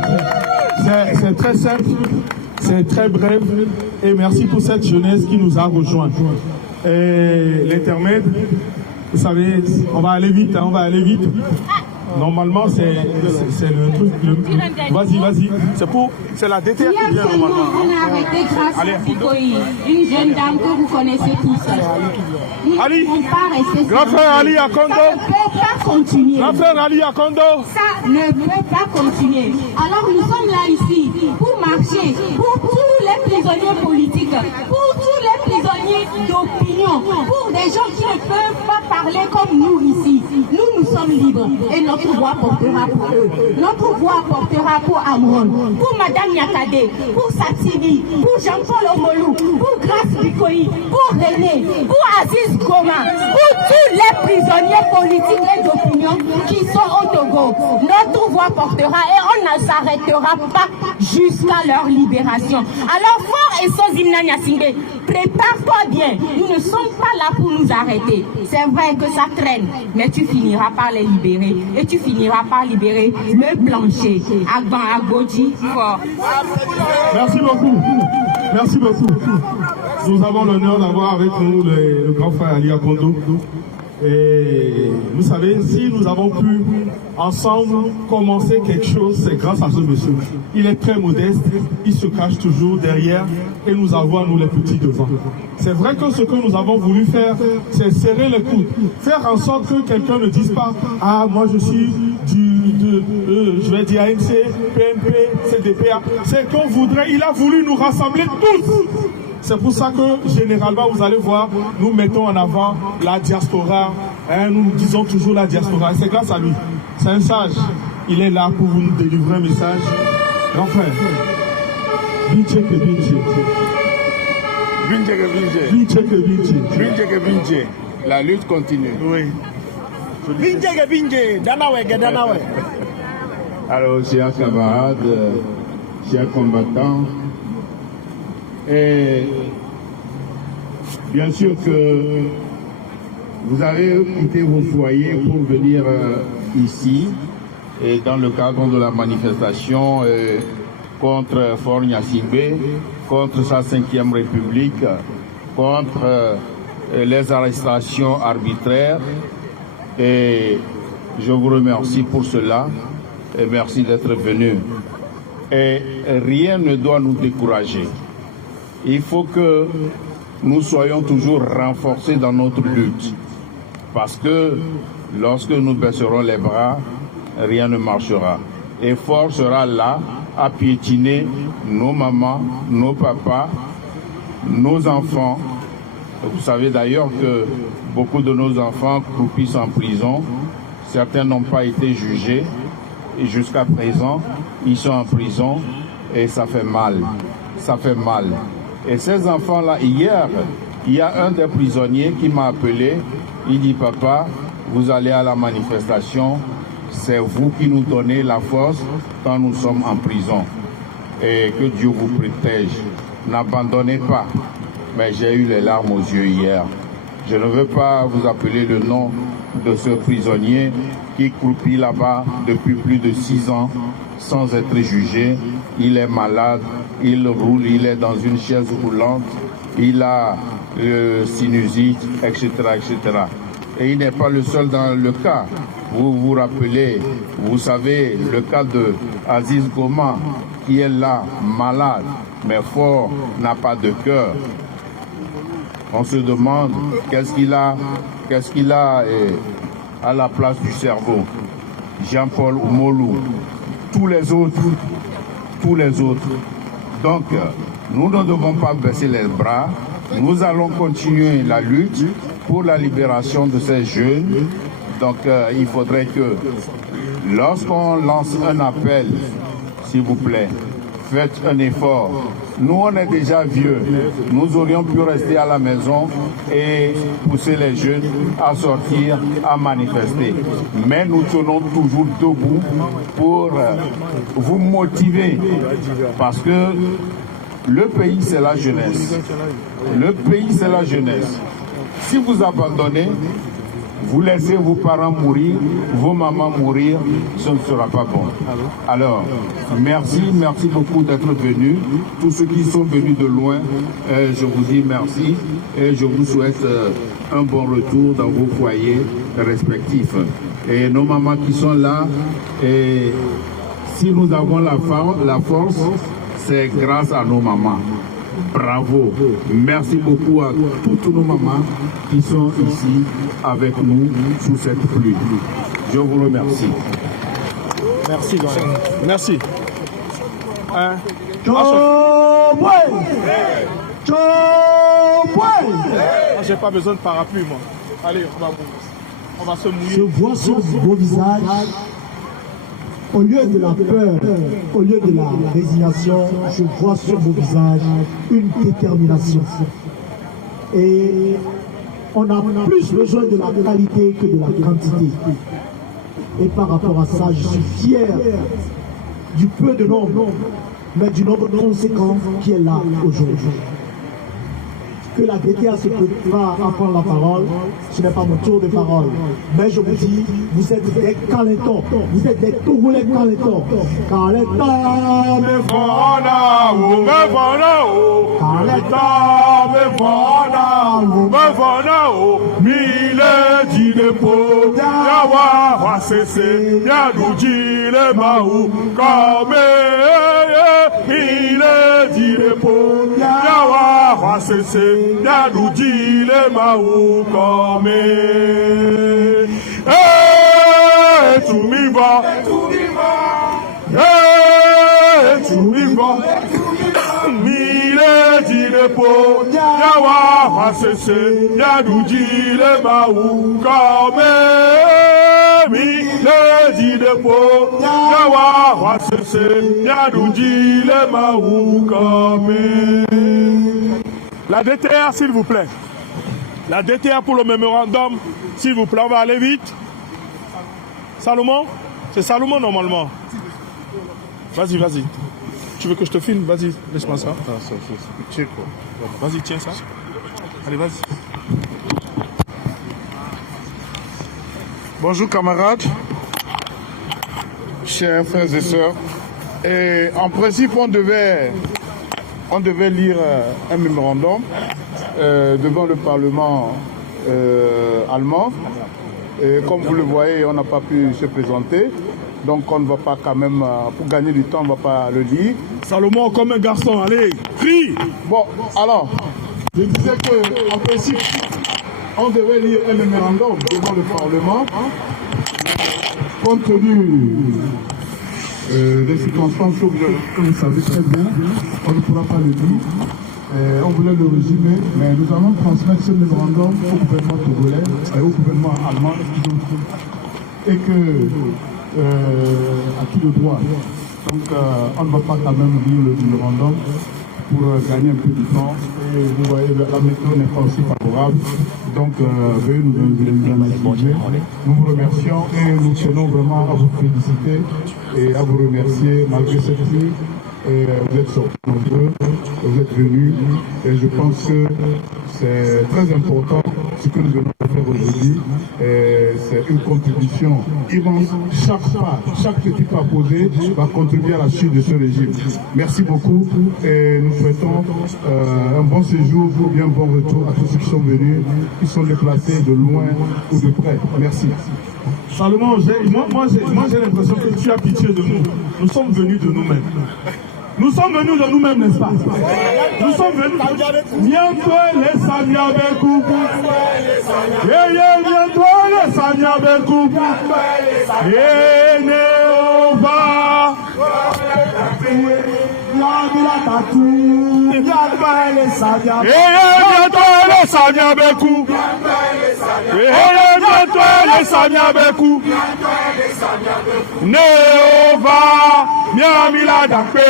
C'est très simple, c'est très bref. Et merci pour cette jeunesse qui nous a rejoints. L'intermède, vous savez, on va aller vite, on va aller vite. Normalement, c'est le truc. Vas-y. C'est la DTR qui vient normalement. On a arrêté grâce à Sikoï, une jeune dame que vous connaissez tous. Ali, grand frère Ali Akondo. Ça ne peut pas continuer. Grand frère Ali Akondo. Ça ne peut pas continuer. Alors nous sommes là ici pour marcher pour tous les prisonniers politiques, pour tous les prisonniers d'opinion, pour des gens qui ne peuvent pas parler comme nous ici. Nous sommes libres et notre voix portera pour eux. Notre voix portera pour Amron, pour Madame Yakade, pour Sativi, pour Jean-Paul Omolou, pour Grace Bikoyi, pour René, pour Aziz Goma, pour tous les prisonniers politiques et d'opinion qui sont au Togo. Notre voix portera et on ne s'arrêtera pas jusqu'à leur libération. Alors fort et sans Zimna Nyasingbe, prépare-toi bien. Nous ne sommes pas là pour nous arrêter. C'est vrai que ça traîne, mais tu finiras par les libérer et tu finiras par libérer le plancher. Agban Agoji, fort. Merci beaucoup. Merci beaucoup. Nous avons l'honneur d'avoir avec nous le grand frère Ali Akondo. Et vous savez, si nous avons pu ensemble commencer quelque chose, c'est grâce à ce monsieur. Il est très modeste, il se cache toujours derrière et nous avons nous les petits devant. C'est vrai que ce que nous avons voulu faire, c'est serrer les coudes, faire en sorte que quelqu'un ne dise pas « Ah, moi je suis je vais dire ANC, PNP, CDPA ». C'est qu'on voudrait, il a voulu nous rassembler tous. C'est pour ça que, généralement, vous allez voir, nous mettons en avant la diaspora. Nous disons toujours la diaspora. C'est grâce à lui. C'est un sage. Il est là pour vous délivrer un message. Grand frère, la lutte continue. Oui. Alors, chers camarades, chers combattants, et bien sûr que vous avez quitté vos foyers pour venir ici, et dans le cadre de la manifestation contre Faure Gnassingbé, contre sa 5e République, contre les arrestations arbitraires. Et je vous remercie pour cela et merci d'être venus. Et rien ne doit nous décourager. Il faut que nous soyons toujours renforcés dans notre lutte. Parce que lorsque nous baisserons les bras, rien ne marchera. Et Faure sera là à piétiner nos mamans, nos papas, nos enfants. Vous savez d'ailleurs que beaucoup de nos enfants croupissent en prison. Certains n'ont pas été jugés. Et jusqu'à présent, ils sont en prison et ça fait mal. Ça fait mal. Et ces enfants-là, hier, il y a un des prisonniers qui m'a appelé. Il dit, papa, vous allez à la manifestation. C'est vous qui nous donnez la force quand nous sommes en prison. Et que Dieu vous protège. N'abandonnez pas. Mais j'ai eu les larmes aux yeux hier. Je ne veux pas vous appeler le nom de ce prisonnier qui croupit là-bas depuis plus de 6 ans sans être jugé. Il est malade, il roule, il est dans une chaise roulante, il a le sinusite, etc., etc. Et il n'est pas le seul dans le cas. Vous vous rappelez, vous savez, le cas de Aziz Goma, qui est là, malade, mais Faure n'a pas de cœur. On se demande qu'est-ce qu'il a à la place du cerveau. Jean-Paul Omolou, tous les autres. Donc, nous ne devons pas baisser les bras. Nous allons continuer la lutte pour la libération de ces jeunes. Donc, il faudrait que, lorsqu'on lance un appel, s'il vous plaît, faites un effort. Nous, on est déjà vieux. Nous aurions pu rester à la maison et pousser les jeunes à sortir, à manifester. Mais nous tenons toujours debout pour vous motiver. Parce que le pays, c'est la jeunesse. Le pays, c'est la jeunesse. Si vous abandonnez, vous laissez vos parents mourir, vos mamans mourir, ce ne sera pas bon. Alors, merci beaucoup d'être venus. Tous ceux qui sont venus de loin, je vous dis merci et je vous souhaite un bon retour dans vos foyers respectifs. Et nos mamans qui sont là, et si nous avons la force, c'est grâce à nos mamans. Bravo. Merci beaucoup à toutes nos mamans qui sont ici avec nous sous cette pluie. Je vous remercie. Merci, Goyen. Merci. J'ai pas besoin de parapluie, moi. Allez, on va se mouiller. Je vois sur vos visages, au lieu de la peur, au lieu de la résignation, je vois sur vos visages une détermination. Et on a plus besoin de la qualité que de la quantité. Et par rapport à ça, je suis fier du peu de nombre, mais du nombre conséquent qui est là aujourd'hui. Que la DTA se prépare à prendre la parole, ce n'est pas mon tour de parole. Mais je vous dis, vous êtes des Calétons, vous êtes des Togolais Calétons. Calétons, me voilà, me voilà, Calétons, me voilà, me voilà, mille dinepo, yawa, wasese, yadouji, le maou, comme mille dinepo, yawa, wasese, Yadouji le maou comme tu m'y vas, tu m'y vas, mille dinepo, yawa wasese, Yadouji le maou comme mille dinepo, yawa wasese, Yadouji le maou comme. La DTA, s'il vous plaît. La DTA pour le mémorandum, s'il vous plaît. On va aller vite. Salomon? C'est Salomon normalement. Vas-y, vas-y. Tu veux que je te filme? Vas-y, laisse-moi ça. Vas-y, tiens ça. Allez, vas-y. Bonjour camarades, chers frères et sœurs. Et en principe, on devait lire un mémorandum devant le Parlement allemand. Et comme vous le voyez, on n'a pas pu se présenter. Donc on ne va pas quand même, pour gagner du temps, on ne va pas le lire. Salomon comme un garçon, allez, crie. Bon, alors, je disais qu'en principe, on devait lire un mémorandum devant le Parlement. Compte tenu des circonstances que vous savez très bien, on ne pourra pas le dire. On voulait le résumer, mais nous allons transmettre ce mémorandum au gouvernement togolais et au gouvernement allemand, et que à tout le droit. Donc on ne va pas quand même lire le mémorandum pour gagner un peu de temps. Et vous voyez, la météo n'est pas aussi favorable. Donc, veuillez nous excuser. Nous vous remercions et nous tenons vraiment à vous féliciter et à vous remercier malgré cette pluie. Vous êtes sortis nombreux, vous êtes venus et je pense que c'est très important ce que nous venons de faire aujourd'hui. C'est une contribution immense. Chaque petit pas posé va contribuer à la chute de ce régime. Merci beaucoup et nous souhaitons un bon séjour ou bien un bon retour à tous ceux qui sont venus, qui sont déplacés de loin ou de près. Merci. Salomon, moi j'ai l'impression que tu as pitié de nous. Nous sommes venus de nous-mêmes. Nous sommes venus de nous-mêmes, n'est-ce pas? Nous sommes venus de bientôt les Sanyabekou. Bientôt les Sanyabekou. Et Néova. Bientôt les Sanyabekou. Oye bientôt les Samia Bekou. Neova, Miamila Dakpe,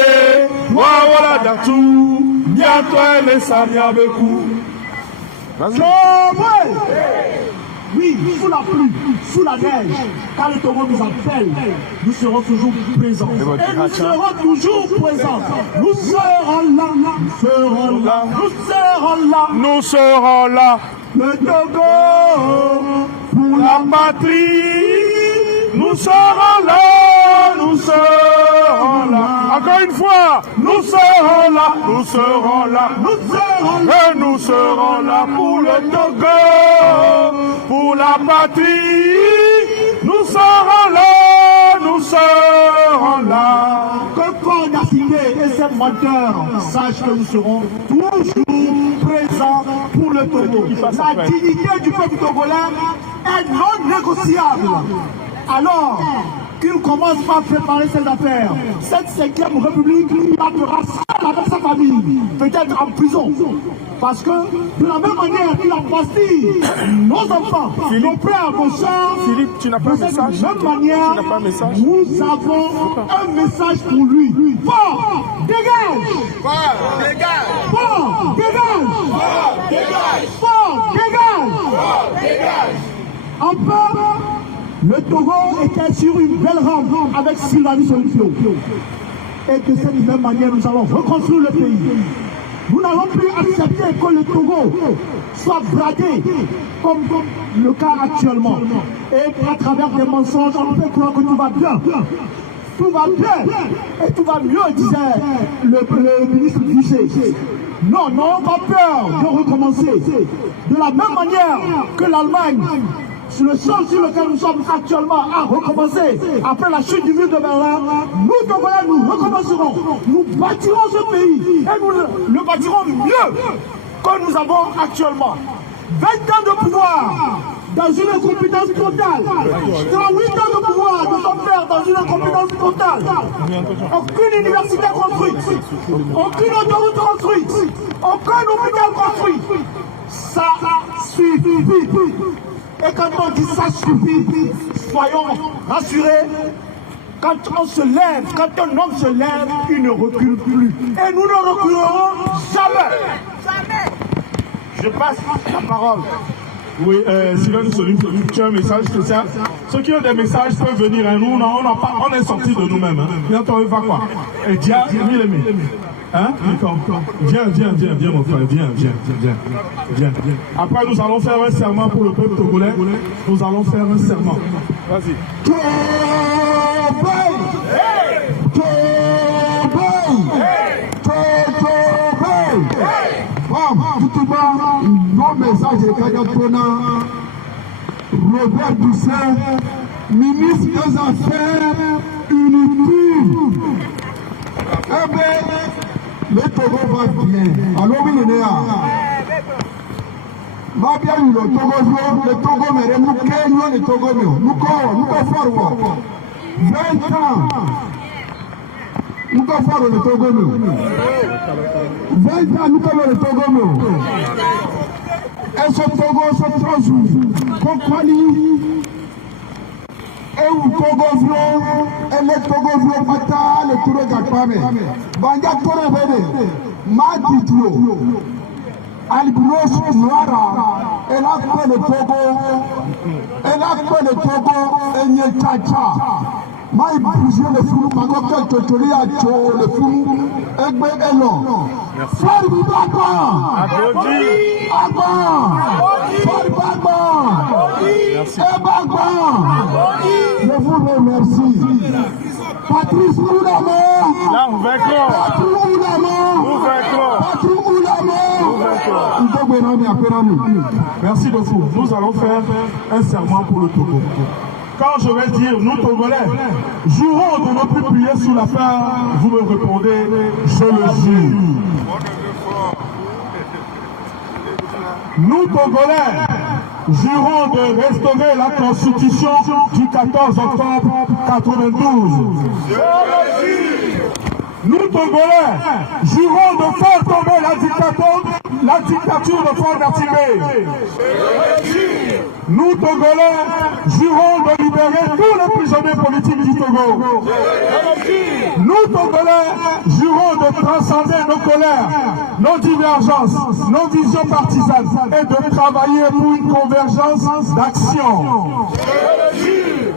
Wawala Datou, bientôt les Samia Bekou. Oui, sous la pluie, sous la neige, quand le Togo nous appelle, nous serons toujours présents. Et nous serons toujours présents. Nous serons là, nous serons là, nous serons là. Nous serons là. Le Togo, pour la patrie, nous serons là, nous serons là. Encore une fois, nous serons là, nous serons là, nous serons là. Et nous serons là pour le Togo, pour la patrie. Nous serons là, nous serons là. Que Corps d'Assinié et ses menteurs sachent que nous serons toujours présents pour le Togo. La dignité du peuple togolais est non négociable. Alors qu'il commence par préparer ses affaires, cette 5e République, il appellera seul avec sa famille, peut-être en prison. Parce que de la même manière qu'il a bâti nos enfants, nos frères, nos soeurs, Philippe, tu n'as pas un message? de la même manière, nous avons un message pour lui. Fort, dégage! Fort, dégage! Fort, dégage! Fort, dégage! Fort, dégage! Fort, dégage! Enfin, le Togo était sur une belle rampe avec Sylvanie Solution. Et de cette même manière, nous allons reconstruire le pays. Nous n'allons plus accepter que le Togo soit braqué comme le cas actuellement. Et à travers des mensonges, on peut croire que tout va bien. Tout va bien et tout va mieux, disait le ministre Bichet. Non, n'ayons pas peur de recommencer. De la même manière que l'Allemagne, sur le sol sur lequel nous sommes actuellement, a recommencé après la chute du mur de Berlin, nous, Togolais, nous recommencerons. Nous bâtirons ce pays et nous le bâtirons mieux que nous avons actuellement. 20 ans de pouvoir dans une incompétence totale. 38 ans de pouvoir de son père dans une incompétence totale. Aucune université construite, aucune autoroute construite, aucun hôpital construit. Ça suffit. Et quand on dit ça suffit, soyons rassurés. Quand on se lève, quand un homme se lève, il ne recule plus. Et nous ne reculerons jamais. Je passe la parole. Oui, Sylvain Solim, tu as un message spécial. Ceux qui ont des messages peuvent venir. Hein. Nous, on est sortis de nous-mêmes. Hein. Bientôt, il va quoi? Et Dia, hein? Viens, mon frère, viens. Après, nous allons faire un serment pour le peuple togolais. Nous allons faire un serment. Vas-y. Nos messages de Kagatona, Robert Doucet, ministre des Affaires unitives. Eh bien, le Togo va bien. Alors, oui, va bien le Togo, mais nous craignons le Togo, nous forts. 20 ans. Nous avons fait le Togo. 20 ans, nous avons le Togo. Et ce Togo, c'est 3 jours. Comprends-lui. Et où Togo, et le Togo, Mata, le Togo, Gapame. Banga Tore Vede, Madidlo, Albinos, Noara, et là, le Togo, et Nyetacha. Maï bouger le flou, Magoka Totori a Tcho, le flou, Egbe Elon. Farbi Bagba! Farbi Bagba! Je vous remercie. Patrice Oulama! Merci beaucoup. Nous allons faire un serment pour le Togo. Quand je vais dire, nous Togolais, jurons de ne plus prier sous la fin, vous me répondez, je le jure. Nous Togolais, jurons de restaurer la Constitution du 14 octobre 92. Nous Togolais, jurons de faire tomber la dictature de Fort Berthier. Nous, Togolais, jurons de libérer tous les prisonniers politiques du Togo. Nous, Togolais, jurons de transcender nos colères, nos divergences, nos visions partisanes et de travailler pour une convergence d'action.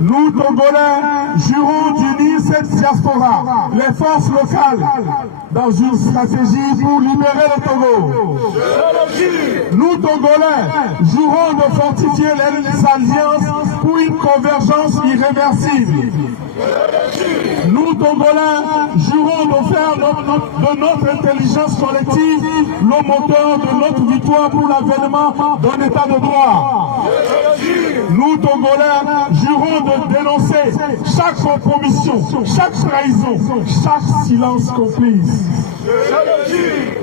Nous, Togolais, jurons d'unir cette diaspora, les forces locales, dans une stratégie pour libérer le Togo. Nous, Togolais, jurons de fortifier les alliances pour une convergence irréversible. Nous, Togolais, jurons de faire de notre intelligence collective le moteur de notre victoire pour l'avènement d'un état de droit. Nous, Togolais, jurons de dénoncer chaque compromission, chaque trahison, chaque silence complice.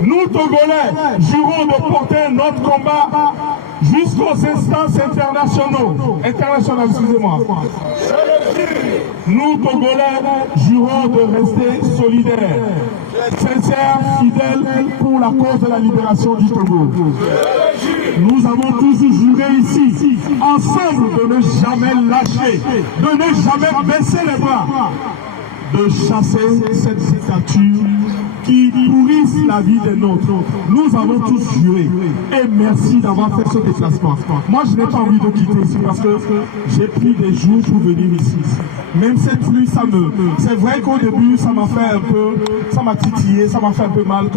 Nous, Togolais, jurons de porter notre combat jusqu'aux instances internationales, excusez-moi. Nous, Togolais, jurons de rester solidaires, sincères, fidèles pour la cause de la libération du Togo. Nous avons toujours juré ici, ensemble, de ne jamais lâcher, de ne jamais baisser les bras, de chasser cette dictature qui pourrissent la vie des nôtres. Nous avons tous juré. Et merci d'avoir fait ce déplacement. Moi, je n'ai pas envie de quitter ici parce que j'ai pris des jours pour venir ici. Même cette pluie, c'est vrai qu'au début, ça m'a fait un peu, ça m'a titillé, ça m'a fait un peu mal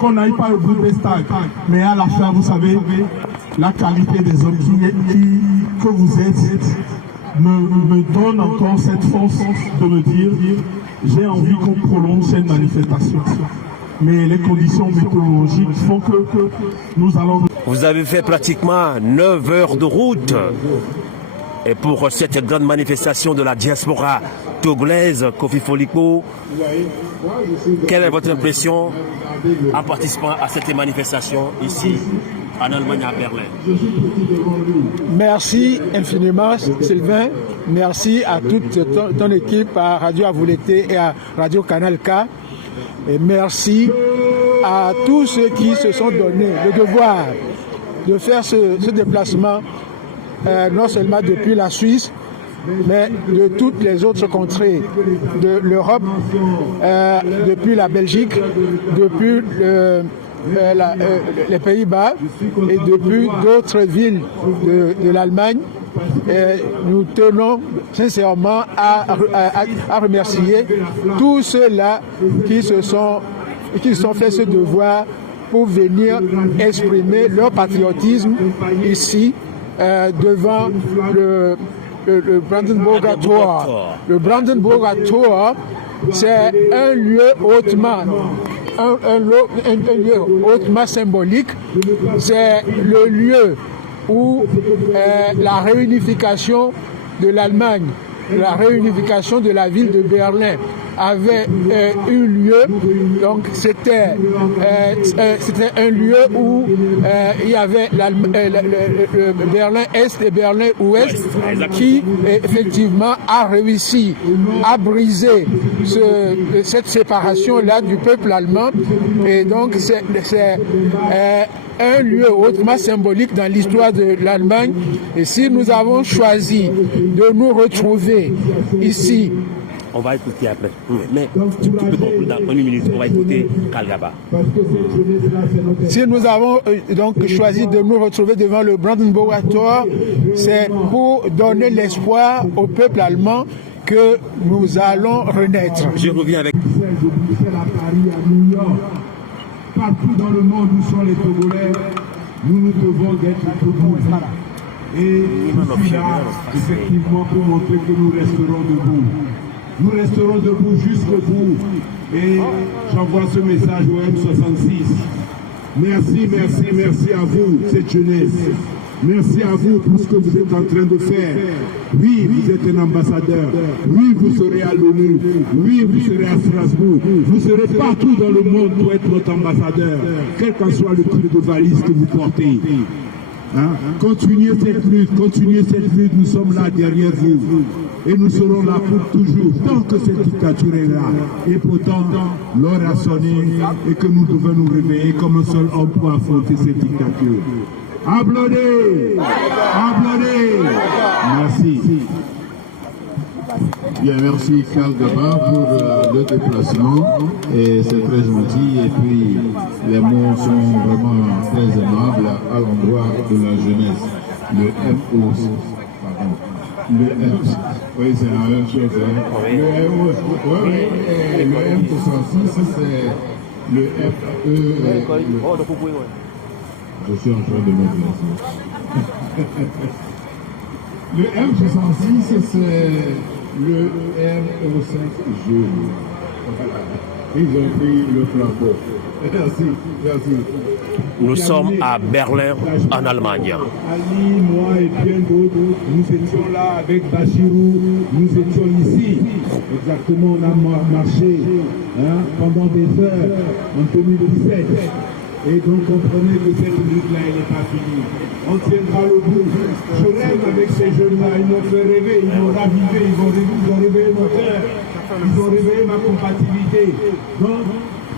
qu'on n'aille pas au bout des stades. Mais à la fin, vous savez, la qualité des hommes que vous êtes me donne encore cette force de me dire j'ai envie qu'on prolonge cette manifestation. Mais les conditions météorologiques font que nous allons... Vous avez fait pratiquement 9 heures de route. Et pour cette grande manifestation de la diaspora togolaise, Kofi Foliko, quelle est votre impression en participant à cette manifestation ici en Allemagne, à Berlin? Merci infiniment, Sylvain. Merci à toute ton équipe, à Radio Avouleté et à Radio Canal K. Et merci à tous ceux qui se sont donné le devoir de faire ce déplacement, non seulement depuis la Suisse, mais de toutes les autres contrées de l'Europe, depuis la Belgique, depuis les Pays-Bas et depuis d'autres villes de l'Allemagne. Nous tenons sincèrement à remercier tous ceux-là qui se sont fait ce devoir pour venir exprimer leur patriotisme ici devant le Brandenburger Tor. Le Brandenburger Tor, c'est un lieu hautement symbolique. C'est le lieu où la réunification de l'Allemagne, la réunification de la ville de Berlin avait eu lieu. Donc c'était un lieu où il y avait Berlin-Est et Berlin-Ouest qui effectivement a réussi à briser cette séparation-là du peuple allemand. Et donc c'est un lieu hautement symbolique dans l'histoire de l'Allemagne. Et si nous avons choisi de nous retrouver ici, on va écouter après. Mais tu peux conclure dans une minute. On va écouter Kalgaba. Si nous avons donc choisi de nous retrouver devant le Brandenburger Tor, c'est pour donner l'espoir au peuple allemand que nous allons renaître. Je reviens avec... Partout dans le monde où sont les Togolais, nous devons être debout. Et je suis là, effectivement, pour montrer que nous resterons debout. Nous resterons debout jusqu'au bout. Et j'envoie ce message au M66. Merci, merci, merci à vous, cette jeunesse. Merci à vous pour ce que vous êtes en train de faire. Oui, vous êtes un ambassadeur. Oui, vous serez à l'ONU. Oui, vous serez à Strasbourg. Vous serez partout dans le monde pour être notre ambassadeur, quel qu'en soit le type de valise que vous portez. Hein? Continuez cette lutte, nous sommes là derrière vous. Et nous serons là pour toujours, tant que cette dictature est là. Et pourtant, l'heure a sonné et que nous devons nous réveiller comme un seul homme pour affronter cette dictature. Applaudez. Applaudez. Merci. Bien, merci Karl Gaba pour le déplacement. Et c'est très gentil. Et puis, les mots sont vraiment très aimables à l'endroit de la jeunesse. Le MO, pardon. Le M, oui, c'est la même chose. Hein. Le MO, le M66, c'est le FE. Je suis en train de me placer. Le M66, c'est le MO5 jaune. Ils ont pris le flambeau. Merci, merci. Nous sommes à Berlin, en Allemagne. Ali, moi et bien d'autres, nous étions là avec Bachirou, nous étions ici. Exactement, on a marché pendant des heures en 2017. Et donc comprenez que cette lutte-là, elle n'est pas finie. On tiendra le bout. Je rêve avec ces jeunes-là, ils m'ont fait rêver, ils m'ont ravivé, ils ont réveillé mon cœur, ils ont réveillé ma compatibilité. Donc,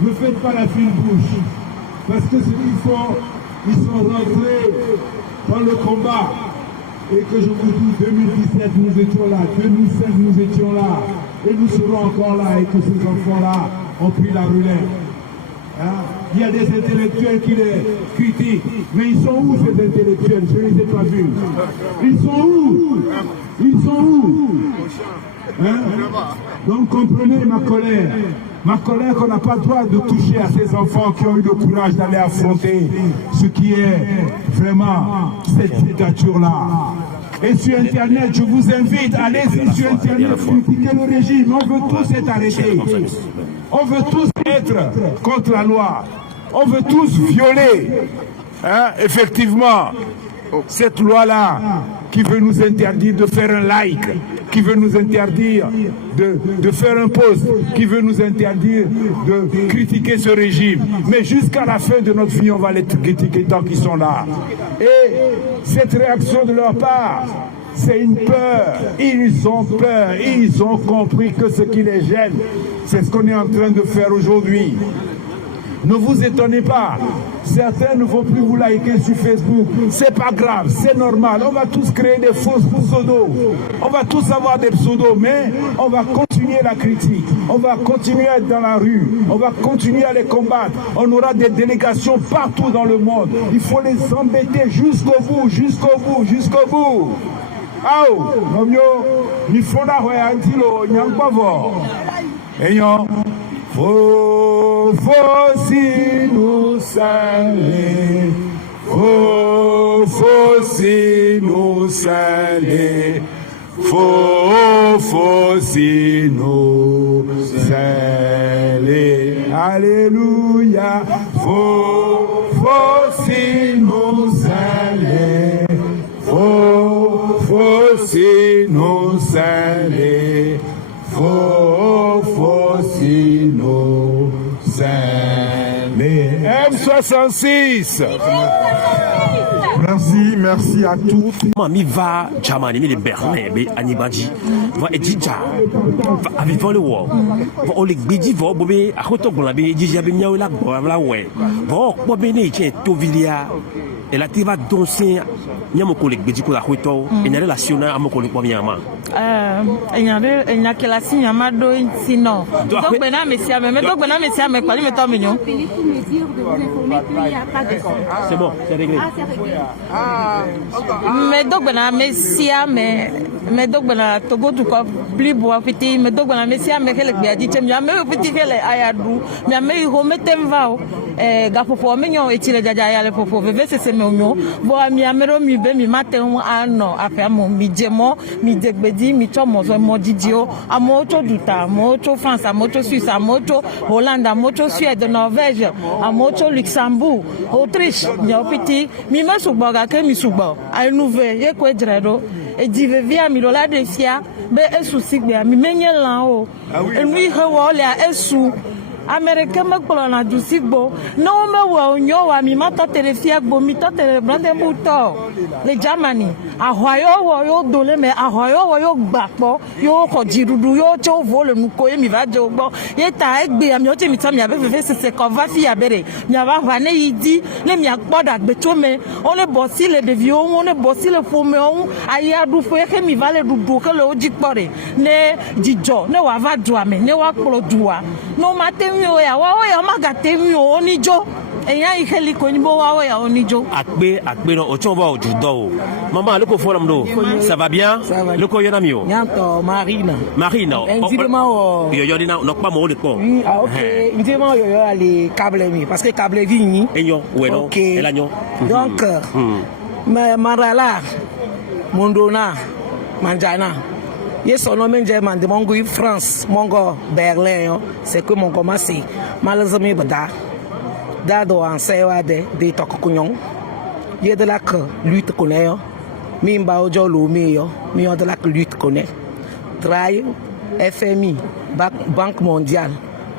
ne faites pas la fine bouche. Parce que ce qu'ils font, ils sont rentrés dans le combat. Et que je vous dis, 2017, nous étions là, 2016, nous étions là. Et nous serons encore là, et que ces enfants-là ont pris la relève. Il y a des intellectuels qui les critiquent, mais ils sont où ces intellectuels? Je ne les ai pas vus. Ils sont où? Ils sont où? Donc comprenez ma colère qu'on n'a pas le droit de toucher à ces enfants qui ont eu le courage d'aller affronter ce qui est vraiment cette dictature-là. Et sur Internet, je vous invite, allez-y sur Internet, critiquer le régime. On veut tous être arrêtés. On veut tous être contre la loi. On veut tous violer, effectivement, cette loi-là qui veut nous interdire de faire un like, qui veut nous interdire de faire un post, qui veut nous interdire de critiquer ce régime. Mais jusqu'à la fin de notre vie, on va les critiquer tant qu'ils sont là. Et cette réaction de leur part, c'est une peur. Ils ont peur. Ils ont compris que ce qui les gêne, c'est ce qu'on est en train de faire aujourd'hui. Ne vous étonnez pas. Certains ne vont plus vous liker sur Facebook. C'est pas grave, c'est normal. On va tous créer des fausses pseudos. On va tous avoir des pseudos, mais on va continuer la critique. On va continuer à être dans la rue. On va continuer à les combattre. On aura des délégations partout dans le monde. Il faut les embêter jusqu'au bout, jusqu'au bout, jusqu'au bout. Aou, nomyo, ni fona hoya antilo, nyankpavo. Eyon, faut si nous saler, faut si nous saler, faut si nous saler. Alléluia, faut si nous saler, faut si nous saler, faut si nous saler. M66. Merci à tous. Mi va Germany, mi de Berlin, be Anibadi. Va edija. Va avivant le war. Va olik bidi va bobe akoto gola be edija be miawe la la we. Va ko be ne che to vilia. Et la tiva doncer nyamo kolik bidi ko akoto en relation na amoko lik miama. Il y a que la signe Amado sinon. Donc maintenant monsieur mais donc maintenant monsieur mais pas me tombe mignon. C'est bon, c'est réglé. Mais donc maintenant monsieur mais donc maintenant Togo tout quoi plus bois petit mais donc maintenant monsieur mais quel bien dit mais petit quel ayadou mais remettez va gapopo mignon et tire jaja ya le popo bébé c'est mignon bon mi amero mi be mi matin ano affaire mon mi djemo mi degbedi mi tomo so mo didio amoto duta moto France amoto Suisse amoto Hollande amoto Suède Norvège amoto Luxembourg Autriche nyo petit mi ma suboga ke mi subo ay nouveau ye ko edredo e dive via mi lola de fia be esu sigbe mi menye lan o enu ihe wo le esu Américain me kplɔna du si gbɔ ne womewɔ nyo wa mi ma tɔ te le fia gbɔ mi tɔ te le Brandenburg le Germany ahwa yo wɔ yo do le mɛ ahwa yo wɔ yo gba kpɔ yo xɔ dziɖuɖu yo tse wo vo le nuko ye mi va dze wo gbɔ ye ta egbe amiawo tse mi tɔ miabe fefe sese kɔ va fi yabe de miava va ne yi di ne miakpɔ ɖagbetso me wo ne bɔ si le ɖeviwo ŋu wo ne bɔ si le ƒomewo ŋu ayi aɖuƒe ke mi va le ɖuɖu ke le wo dzi kpɔ de ne dzidzɔ ne wòava dua me ne woakplɔ dua ne womate ŋui o ya woawo ya womagate ŋui o woni dzo eya yi ke li ko ni bo woawo ya woni dzo. Akpe no o tso va o ju dɔ o maman le ko fɔlɔ do ça va bien le ko yɔna mi o. Nyantɔ Marina. Marina o ntima wɔ. yɔyɔ di na n'okpa mo o le kpɔ. Ok ntima yɔyɔ ale câble mi parce que câble vi nyi. Enyɔ wɛnɔ ɛla nyɔ. Donc mais marala mondona manjana. Yes, on a même demandé mon France, mon gars Berlin, c'est que mon commencé. Malheureusement, da do en sewa de tokokugnon. Il y a de la lutte connaît. Mimba ojo lo meyo, mi on de la lutte connaît. Trail, FMI, Banque mondiale.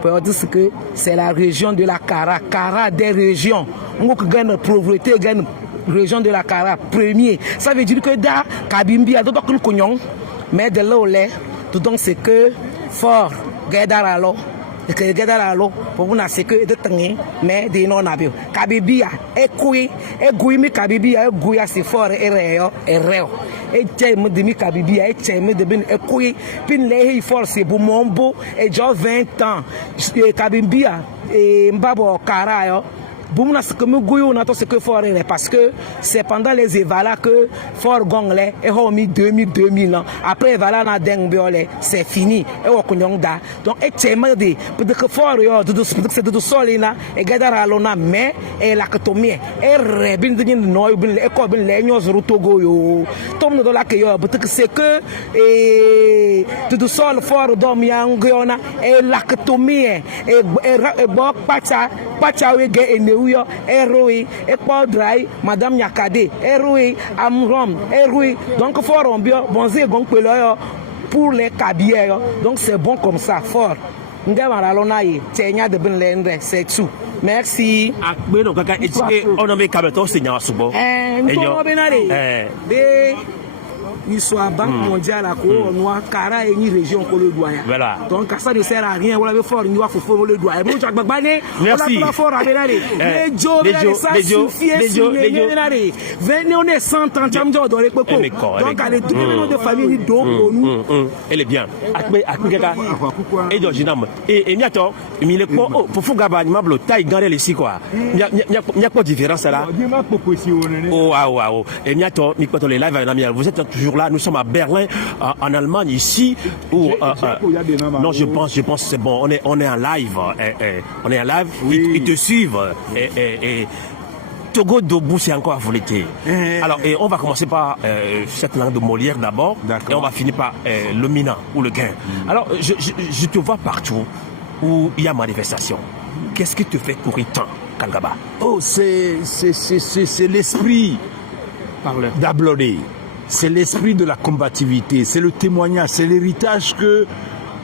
Pour dire que c'est la région de la Cara des régions. On gagne pauvreté, gagne région de la Cara premier. Ça veut dire que da Kabimbi a d'autres cognon. Mais de là où l'est, donc c'est que fort, Gadaralo, que Gadaralo, pour vous n'assez que de tenir, mais des non-abios. Kabibia, Ekui, Eguimi Kabibia, Eguia, c'est fort, et réel, et Tchème de mi Kabibia, et Tchème de Ben Ekui, Pin Lehi force, c'est Boumombo, et déjà 20 ans, Kabibia, et Mbabo Karayo. Boumna ce que me gouillou n'a ce que fort parce que c'est pendant les évalas que fort gongle et homi 2000 ans après évala na dengbiole c'est fini et au kunyongda donc et tchema de peut que fort yo de solina et gadara lona mais et la katomie et rebin de noy bin e ko bin le nyos rutogo yo tom do la que yo peut que c'est que et de sol fort dom yang yona et la katomie et bok pacha we ge eneuyo eroi ekpodrai madame Nyakade eroi amrom eroi donc fort on bio bonze gon pelo yo pour les cabières donc c'est bon comme ça fort ngama lona yi tenya de ben lendre c'est tout merci akbe no kaka etike ono me kabeto senya subo nto benale de l'histoire Banque mondiale à quoi noir Cara et une région que le doigt. Voilà. Donc ça ne sert à rien. On avait fort, il doit faut le doigt. Bon, Jacques Bagbané, on a fort à Benale. Les Joe, ça suffit. Venez, on est 100 ans, Jamjo dans les cocos. Donc, allez, tous les noms de famille, donc, nous. Elle est bien. Akbe, Akbega, et d'Ojinam. Et Niato, il est quoi? Pour Fugaba, il m'a bloqué, taille, garder les six quoi. Il n'y a pas de différence là. Oh, waouh. Et Niato, Mikoto, les lives, vous êtes toujours là, nous sommes à Berlin, en Allemagne, ici. Où, non, je pense que c'est bon. On est en live. On est en live. Ils te suivent. Togo debout, c'est encore à volonté. Alors, on va commencer par cette langue de Molière d'abord. Et on va finir par le Mina ou le Gain. Alors, je te vois partout où il y a manifestation. Qu'est-ce qui te fait courir tant, Kangaba? Oh, c'est l'esprit d'Ablodé. C'est l'esprit de la combativité, c'est le témoignage, c'est l'héritage que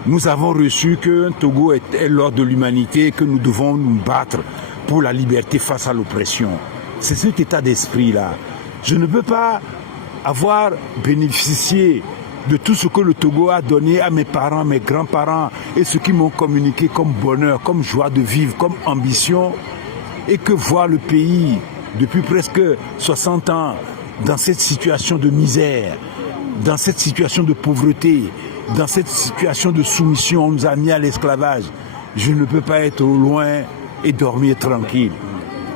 nous avons reçu, que Togo est l'ordre de l'humanité, que nous devons nous battre pour la liberté face à l'oppression. C'est cet état d'esprit-là. Je ne peux pas avoir bénéficié de tout ce que le Togo a donné à mes parents, mes grands-parents et ceux qui m'ont communiqué comme bonheur, comme joie de vivre, comme ambition, et que voir le pays depuis presque 60 ans dans cette situation de misère, dans cette situation de pauvreté, dans cette situation de soumission, on nous a mis à l'esclavage. Je ne peux pas être au loin et dormir tranquille.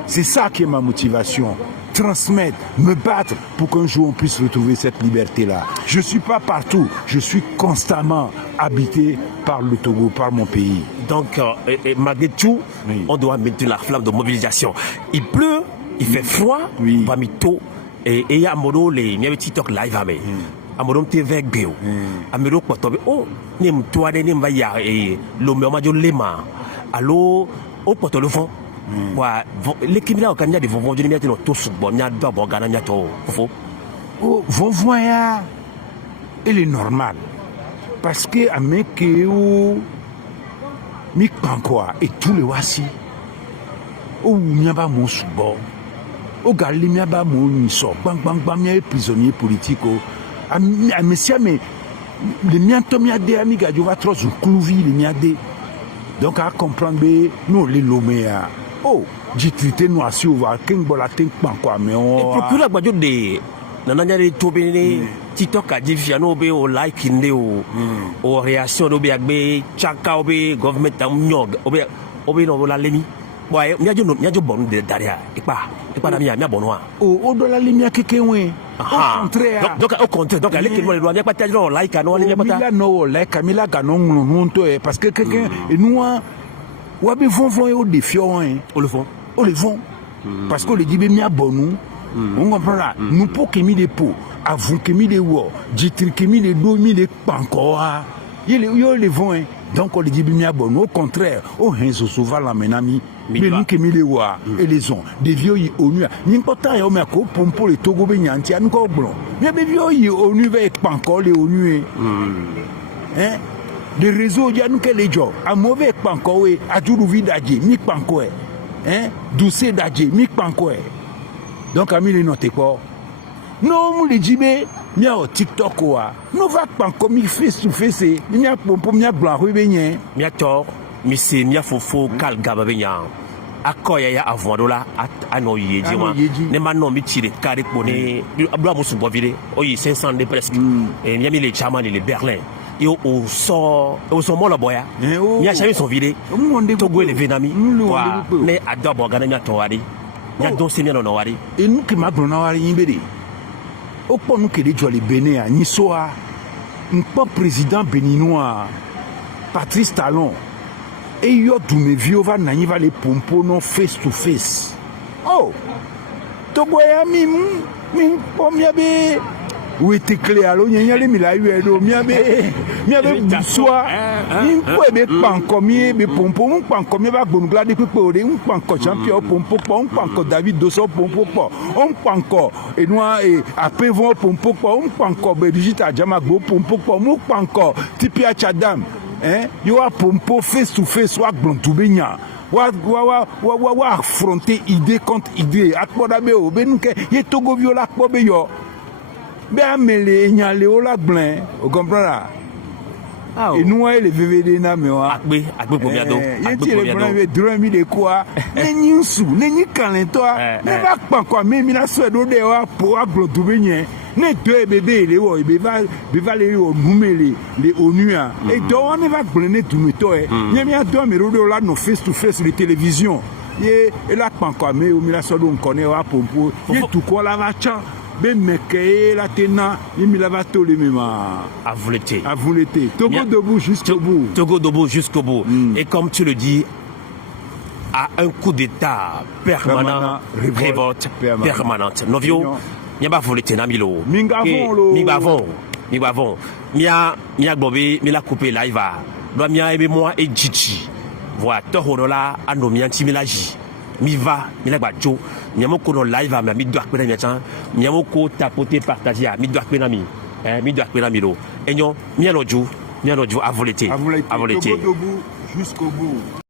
C'est ça qui est ma motivation. Transmettre, me battre pour qu'un jour on puisse retrouver cette liberté-là. Je ne suis pas partout, je suis constamment habité par le Togo, par mon pays. Donc, malgré tout, on doit maintenir la flamme de mobilisation. Il pleut, il fait froid, parmi tout. Et il y a un modo les miens TikTok live avec amodo TV bio amodo potobe oh nim toi de nim va ya et le majo lema allo au poto le fond wa l'équipe là au kanya de vont de mettre tous bon nya do bon gana nya to fo oh vont voya il est normal parce que ameke ou mi kpankwa et tous les wasi o miaba mo subo o gali miaba mo niso bang mi prisonnier politique o amesia me le mianto miade amiga jo va trop clouvi le miade donc à comprendre be nous les lomea oh jitrité nous assi o va king bola tin kpankwa me o et procureur gbajo de nananyare tobene TikTok a dit fiano be o like inde o réaction do be agbe chaka obe government am nyog obe no la leni boy miajo bon de daria ipa na mi abono o do la leni akeke wen au contraire donc les qui doit bien pas tellement like no ni pas ta no like Camila ganon non to parce que quelqu'un et nous wa be font au défi on le font parce que le dit be mi abonu on comprend là nous pour que mi des pots avant que mi des wo jitri que mi des do mi des pankoa yo les vont donc on le dit bien bon au contraire au henzo souvent la menami mais nous que mi des wo et les ont des vieux onu n'important yo me ko pompo le togo be nyanti an ko blon mais be vieux onu ve panko le onu hein des réseaux ya nous que les gens a mauvais panko we ajuru vidaje mi panko hein douce daje mi panko donc ami les noté quoi non mu le jibe mi a TikTok wa no va pas comme face to face mi a pompo mi a blanc be nyen mi a tor mi se mi a fofo kal gaba be nyan akoya ya avodola ano yeji wa ne ma no mi tire carré pone abla mo subo vire o yi 500 de presque et mi a mis les chaman et les berlin et au sort mo la boya mi a jamais son vide togo le venami wa ne adobo gana mi a towari ya don senior no wari et nous qui magro na wari yimbede o po nous que les joli Bénin a ni soa un président béninois Patrice Talon et yo dume vieux va na va les pompo non face to face oh to boya mi pomia be où était clair alors il y a les mila yo mi abe buswa ni po be panko mi be pompo un panko mi ba gbonugla de pepe ore un panko champion pompo un panko David Dosso pompo un panko et noa et apevon pompo un panko be Brigitte Adjama gbo pompo un panko Tipia Chadam hein yo a pompo face to face wa gbontoubenya wa affronter idée contre idée akpoda be o be nuke ye togo viola akpo be yo be amele nyale o la blanc o comprend et nous les VVD na me wa agbe pomiado le drôme de quoi nenyi su nenyi kalento ne va pas quoi mais mi na so do de wa po aglotu benye ne deux bébé les wo be va les o numele les onu et do on va blender tout me to e mi a do me ro la no face to face les télévision et la pan quoi mais o mi la so do on connaît wa pompo et tout quoi la va chan ben mekeye la tena il la va to le mema à l'été Togo debout jusqu'au bout et comme tu le dis à un coup d'état permanent révolte permanente novio n'y a pas volé na milo mingavon mia gbobe mi la couper live doit mia ebe moi et Gigi voilà tohorola anomia timilaji mi va mi la gbajo Miamoko no live mi doit pena mi chan miamoko tapoter partager mi doit pena mi lo enyo mi aloju à voleter Togo debout jusqu'au bout.